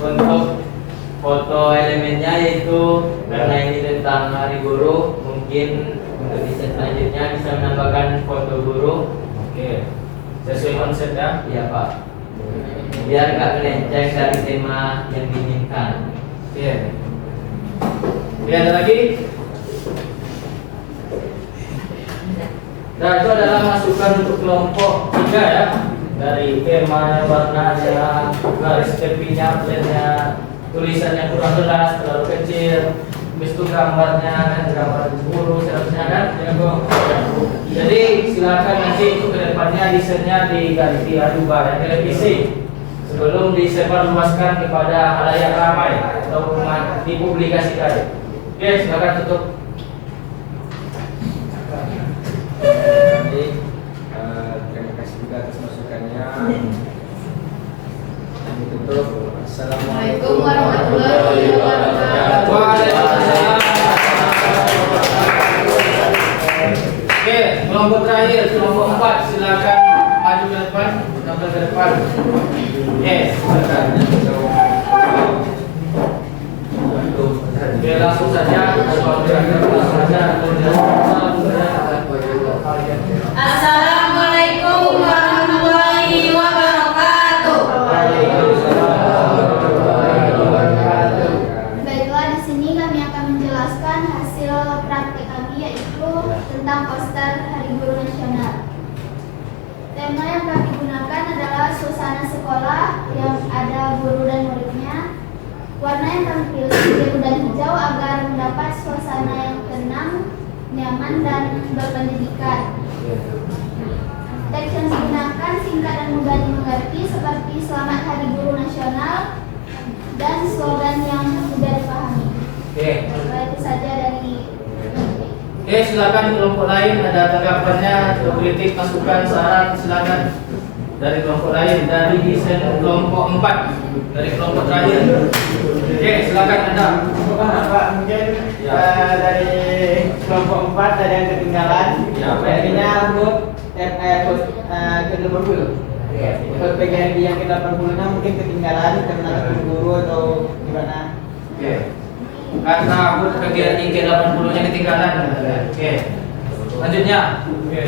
untuk foto elemennya, yaitu karena ini tentang Hari Guru, mungkin untuk desain selanjutnya bisa menambahkan foto guru. Oke. Sesuai konsep ya. Iya Pak, biar nggak melenceng dari tema yang diinginkan. Oke. Oke, ada lagi? Nah, itu adalah masukan untuk kelompok 3 ya. Dari tema, warnanya, garis tepinya, plannya, tulisannya kurang jelas, terlalu kecil. Habis itu gambarnya kan gambar guru seharusnya kan. Ya, Bu. Jadi silakan nanti untuk kedepannya desainnya diganti ubah dan direvisi sebelum disebarluaskan kepada halayak ramai atau dipublikasikan. Oke, silakan tutup. Jadi, terima kasih juga atas masukannya. Ditutup. Assalamualaikum warahmatullahi wabarakatuh. Waalaikumsalam. Oke, kelompok terakhir, kelompok 4, silakan maju ke depan, tampil ke depan. Oke, silakan. Oke, langsung saja. Assalamualaikum warahmatullahi wabarakatuh. Baiklah, di sini kami akan menjelaskan hasil praktek kami, yaitu tentang poster Hari Guru Nasional. Tema yang kami gunakan adalah suasana sekolah yang ada guru dan muridnya. Warna yang kami pilih biru dan hijau agar mendapat suasana yang tenang, nyaman, dan berpendidikan. Teks yang digunakan singkat dan mudah dimengerti seperti Selamat Hari Guru Nasional dan slogan yang mudah dipahami. Oke. Itu saja dari Oke, silakan kelompok lain ada tanggapannya atau kritik, masukan, saran, silakan dari kelompok lain, dari desain kelompok 4, dari kelompok terakhir. Oke, silakan Anda. Pak, mungkin dari kelompok 4 ada yang ketinggalan. Ya, Akhirnya huruf ke-80. Untuk bagian yang ke-80-nya mungkin ketinggalan karena guru atau gimana. Oke. Karena bagian yang ke-80-nya ketinggalan. Oke. Selanjutnya. Oke.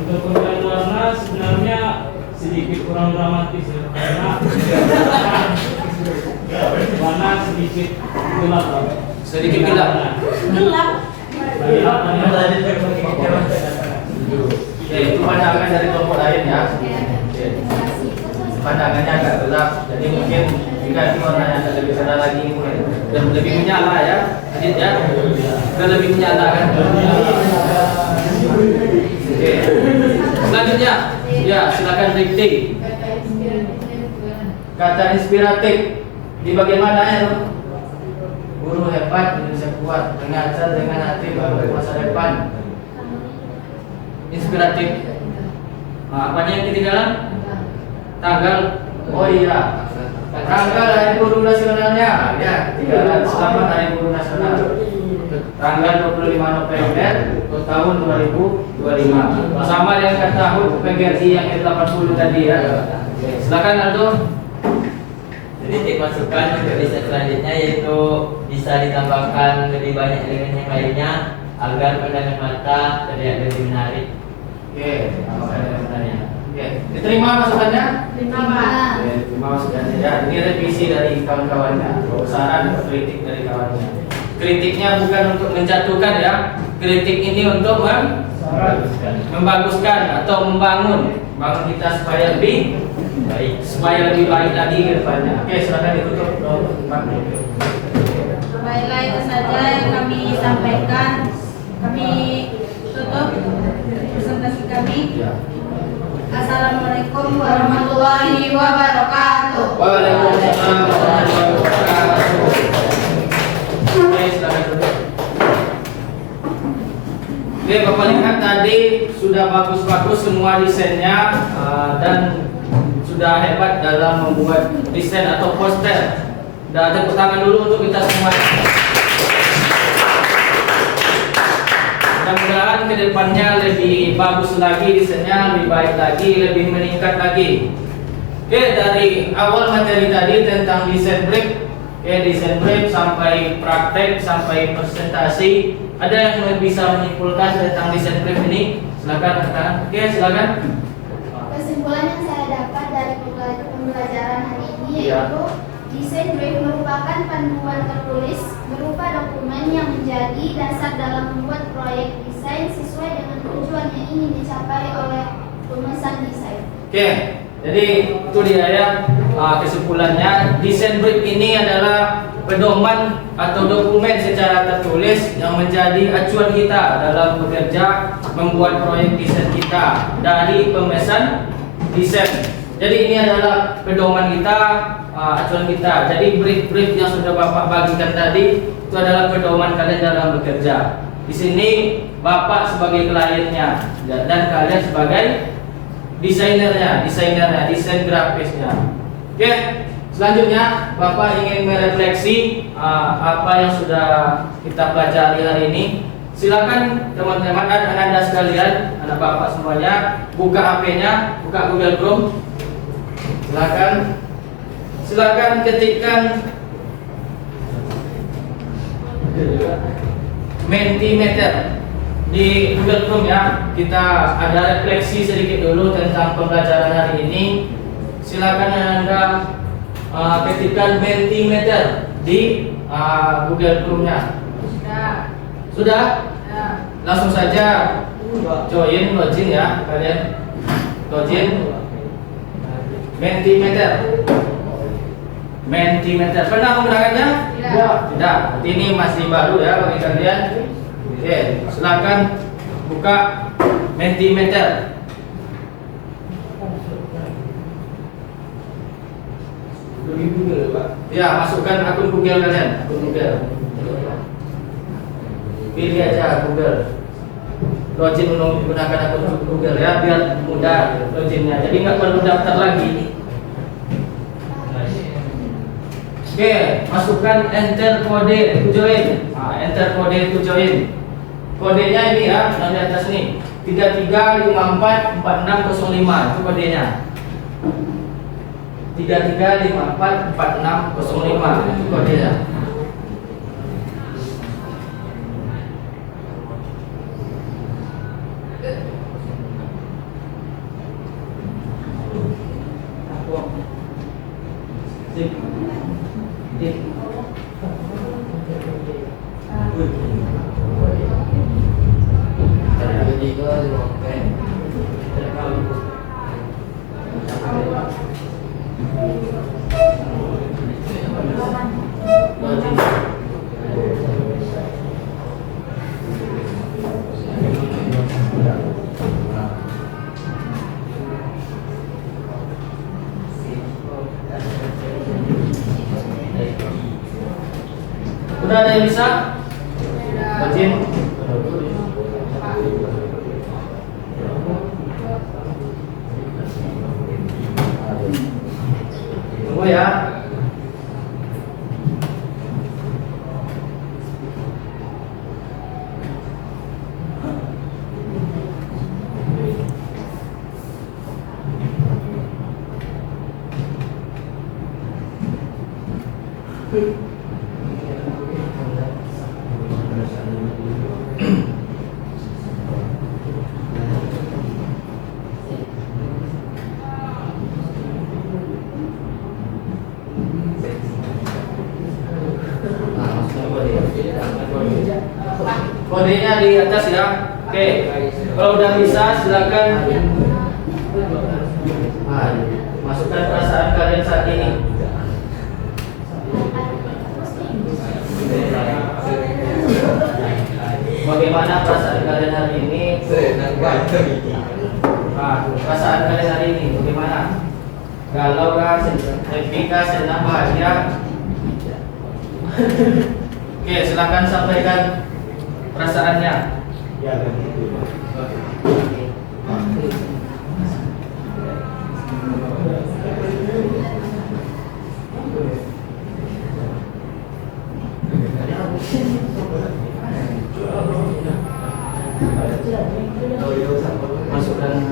Untuk pemilihan warna sebenarnya sedikit kurang dramatis ya, karena warna sedikit gelap. Sedikit gelap. Gelap. Oke, itu pandangan dari kelompok lain ya. Oke. Pandangannya agak gelap, jadi mungkin jika warnanya agak lebih cerah lagi, dan lebih menyala ya. Lanjut ya. Dan lebih menyala kan. Oke. Selanjutnya, ya silakan dikti. Kata inspiratif di bagaimana ya? Guru hebat, Indonesia kuat, mengajar dengan hati baru masa depan. Inspiratif. Nah, apanya yang ketinggalan? Tanggal. Oh iya. Tanggal Hari Guru Nasionalnya. Ya, ketinggalan. Selamat Hari Guru Nasional. Tanggal 25 November tahun 2025. Sama dengan kata huruf PGRI yang ke-80 tadi ya. Silakan Aldo. Kritik masukan untuk desain selanjutnya, yaitu bisa ditambahkan lebih banyak elemen yang lainnya agar pandangan mata terlihat lebih menarik. Oke, oke. Diterima masukannya? Terima Pak. Oke, terima masukannya ya. Ini revisi dari kawan-kawannya, saran atau kritik dari kawannya. Kritiknya bukan untuk menjatuhkan ya. Kritik ini untuk membaguskan atau membangun kita supaya lebih baik lagi ke depannya. Oke, silakan ditutup. Baiklah, itu saja yang kami sampaikan. Kami tutup presentasi kami. Ya. Assalamualaikum warahmatullahi wabarakatuh. Waalaikumsalam warahmatullahi wabarakatuh. Oke, silakan duduk. Oke, Bapak lihat tadi sudah bagus-bagus semua desainnya dan sudah hebat dalam membuat desain atau poster. Dan tepuk tangan dulu untuk kita semua. Mudah-mudahan kedepannya lebih bagus lagi desainnya, lebih baik lagi, lebih meningkat lagi. Oke, dari awal materi tadi tentang desain brief, desain brief sampai praktek sampai presentasi, ada yang bisa menyimpulkan tentang desain brief ini? Silakan katakan. Oke, silakan. Kesimpulan yang saya dapat dari pembelajaran hari ini Iya. yaitu desain brief merupakan panduan tertulis berupa dokumen yang menjadi dasar dalam membuat proyek desain sesuai dengan tujuan yang ingin dicapai oleh pemesan desain. Oke, jadi itu dia ya kesimpulannya. Desain brief ini adalah pedoman atau dokumen secara tertulis yang menjadi acuan kita dalam bekerja membuat proyek desain kita dari pemesan desain. Jadi ini adalah pedoman kita, acuan kita. Jadi brief yang sudah Bapak bagikan tadi itu adalah pedoman kalian dalam bekerja. Di sini Bapak sebagai kliennya dan kalian sebagai desainernya, desain grafisnya. Oke, selanjutnya Bapak ingin merefleksi apa yang sudah kita pelajari hari ini. Silakan teman-teman Anda sekalian, anak Bapak semuanya, buka HP-nya, buka Google Chrome. Silakan ketikkan Mentimeter di Google Chrome ya. Kita ada refleksi sedikit dulu tentang pembelajaran hari ini. Silakan Anda ketikkan Mentimeter di Google Chrome-nya. Sudah? Langsung saja login ya kalian. Login Mentimeter. Pernah menggunakannya? Tidak. Ini masih baru ya bagi kalian. Oke, silakan buka Mentimeter. Ya, masukkan akun Google kalian. Akun Google. Pilih aja Google. Login menggunakan akun Google ya, biar mudah loginnya. Jadi nggak perlu daftar lagi. Oke, masukkan enter kode to join. Enter kode to join. Kodenya ini ya, yang di atas nih. 33544605 itu kodenya. 33544605 itu kodenya. Udah ada yang bisa? Login. Tunggu ya. Kodenya di atas ya. Oke. Kalau udah bisa silakan masukkan perasaan kalian saat ini. Bagaimana perasaan kalian hari ini? Perasaan kalian hari ini bagaimana? Galau kah, happy kah, senang, bahagia? Oke, silakan sampaikan perasaannya. Masukkan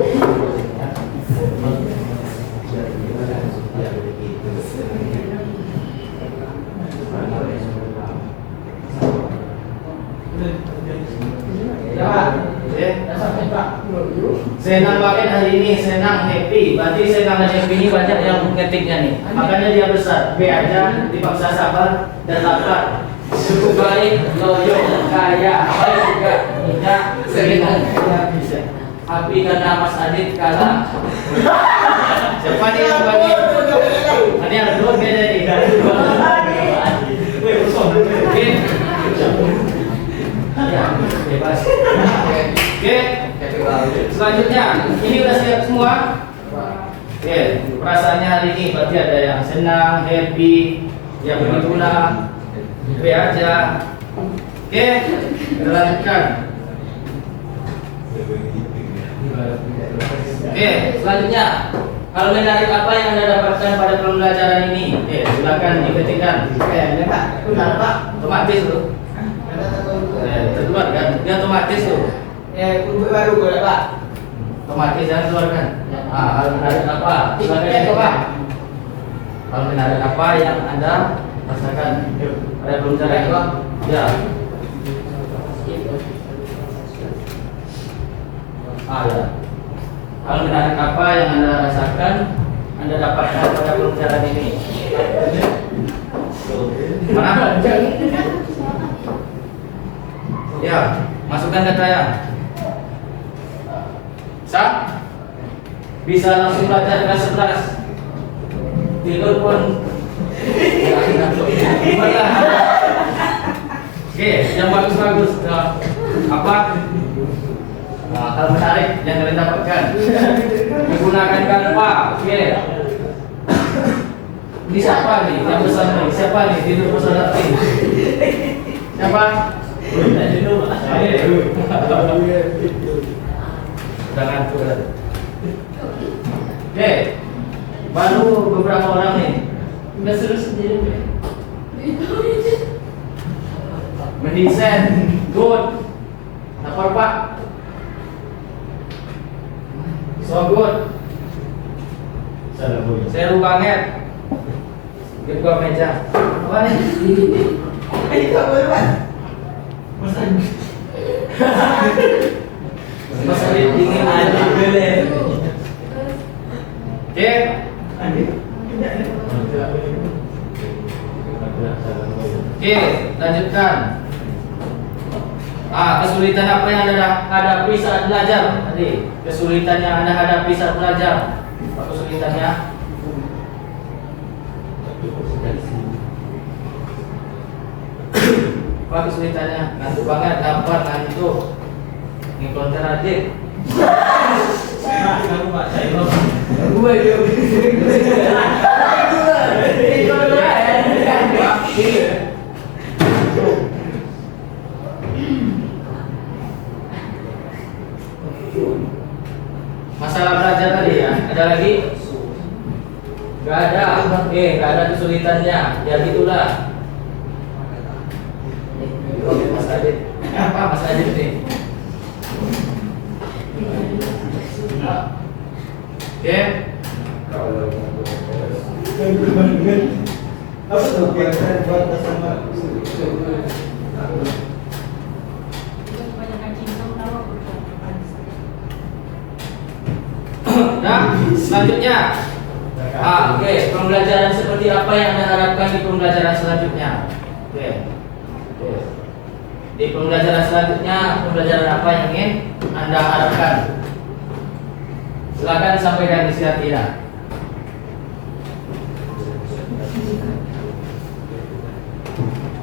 Senang banget hari ini, senang, happy. Berarti senang dan happy ini banyak yang ngetiknya nih. Makanya dia besar. B aja, dipaksa sabar dan lapar. Cukup baik, loyo, kaya, baik juga, tidak, senang, bisa. Happy karena Mas Adit kalah. Siapa nih yang bagi? Ini yang dua beda nih. Oke. Ya, bebas. Oke. Selanjutnya, ini udah siap semua? Oke, perasaannya hari ini berarti ada yang senang, happy, ya begitulah. B aja. Oke, kita lanjutkan. Oke, selanjutnya, hal menarik apa yang Anda dapatkan pada pembelajaran ini? Oke, silakan diketikkan. Benar Pak, otomatis tuh. Terkeluar kan? Dia otomatis tuh. Baru boleh Pak. Otomatis jangan keluarkan. Hal menarik apa? Silakan Pak. Hal menarik apa yang Anda rasakan? Ada pembelajaran Pak? Ya. Ya. Hal menarik apa yang Anda rasakan, Anda dapatkan pada pembelajaran ini? Mana? Ya, masukkan ke saya. Bisa langsung belajar kelas 11. Tidur pun. Oke, yang bagus-bagus. Apa? Hal menarik yang kalian dapatkan. Menggunakan Canva. Oke. Ini siapa nih? Yang besar nih? Siapa nih? Tidur bersama tim. Siapa? Jangan turun. Oke. Baru beberapa orang nih. Udah seru sendiri. Mendesain. Good. Lapor Pak. So good. Seru banget. Buka meja. Apa nih? Ini tak boleh Pak. Mas Adit dingin aja boleh. Oke. Oke, lanjutkan. Kesulitan apa yang Anda hadapi saat belajar? Tadi, kesulitan yang Anda hadapi saat belajar. Apa kesulitannya? Apa kesulitannya? Ngantuk banget, lapar, ngantuk. Ini konten Adit. Kamu Pak, saya gue masalah belajar tadi ya, ada lagi? Gak ada, gak ada kesulitannya. Ya gitulah. Mas Adit, apa Mas Adit nih? Oke. Apa tuh biasanya buat sama Nah, selanjutnya. Oke, pembelajaran seperti apa yang Anda harapkan di pembelajaran selanjutnya? Oke. Di pembelajaran selanjutnya, pembelajaran apa yang ingin Anda harapkan? Silakan sampaikan isi hatinya.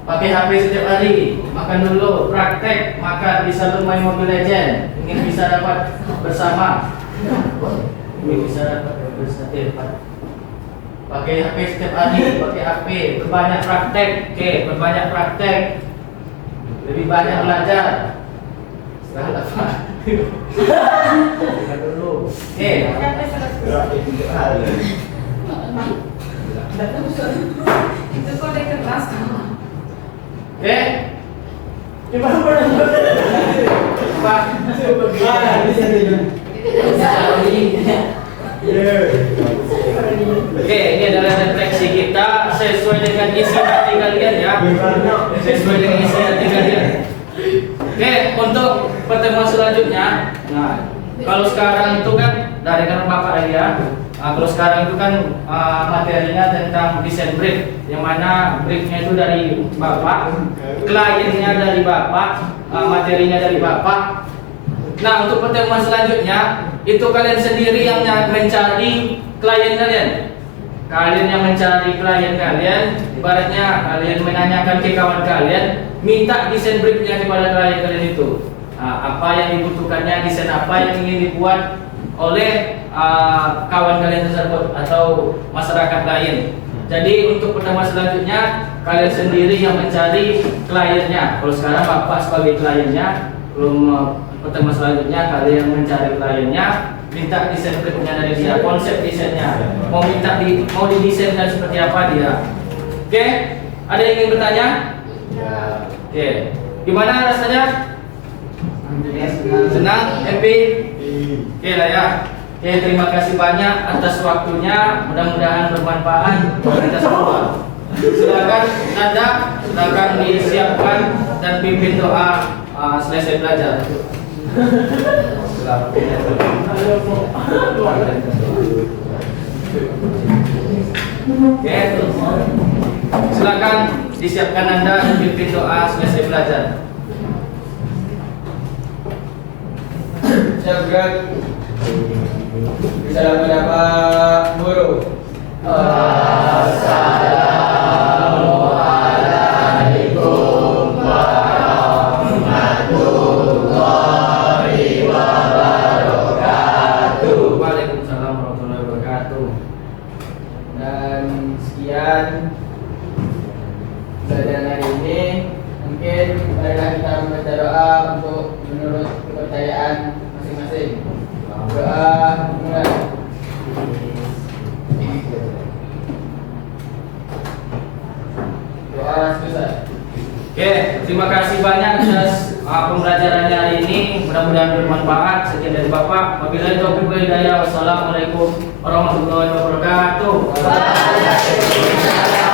Pakai HP setiap hari, makan dulu, praktek, makan bisa bermain Mobile Legend, ingin bisa dapat bersama, ingin bisa dapat bersama. Pakai HP setiap hari, pakai HP, berbanyak praktek, oke, berbanyak praktek, lebih banyak belajar. Setelah apa? Makan dulu, oke. Itu kode keras. Oke. Coba Oke, ini adalah refleksi kita sesuai dengan isi hati kalian ya. Sesuai dengan isi hati kalian. Oke, untuk pertemuan selanjutnya, nah, Kalau sekarang itu kan dari kan Bapak tadi ya. Kalau sekarang itu kan materinya tentang desain brief, yang mana briefnya itu dari Bapak, kliennya dari Bapak, materinya dari Bapak. Nah, untuk pertemuan selanjutnya itu kalian sendiri yang mencari klien kalian. Kalian yang mencari klien kalian, ibaratnya kalian menanyakan ke kawan kalian, minta desain briefnya kepada klien kalian itu. Apa yang dibutuhkannya, desain apa yang ingin dibuat oleh kawan kalian tersebut atau masyarakat lain. Jadi untuk pertemuan selanjutnya kalian sendiri yang mencari kliennya. Kalau sekarang Bapak sebagai kliennya, belum pertemuan selanjutnya kalian yang mencari kliennya, minta desain briefnya dari dia, konsep desainnya, mau didesainkan seperti apa dia. Oke, ada yang ingin bertanya? Oke, gimana rasanya? Senang? Happy? Oke lah ya. Oke, terima kasih banyak atas waktunya. Mudah-mudahan bermanfaat untuk kita semua. Silakan Nanda, silakan disiapkan dan pimpin doa selesai belajar. Oke, silakan disiapkan Nanda dan pimpin doa selesai belajar. Syabrak. Salam kepada Pak Guru. Assalamualaikum warahmatullahi wabarakatuh. Waalaikumsalam warahmatullahi wabarakatuh. Dan sekian belajar hari ini. Mungkin marilah kita membaca doa untuk menurut kepercayaan masing-masing. Doa mulai. Doa selesai. Oke, terima kasih banyak atas pembelajarannya hari ini. Mudah-mudahan bermanfaat. Sekian dari Bapak. Wabillahi taufiq wal hidayah. Wassalamualaikum warahmatullahi wabarakatuh. Waalaikumsalam.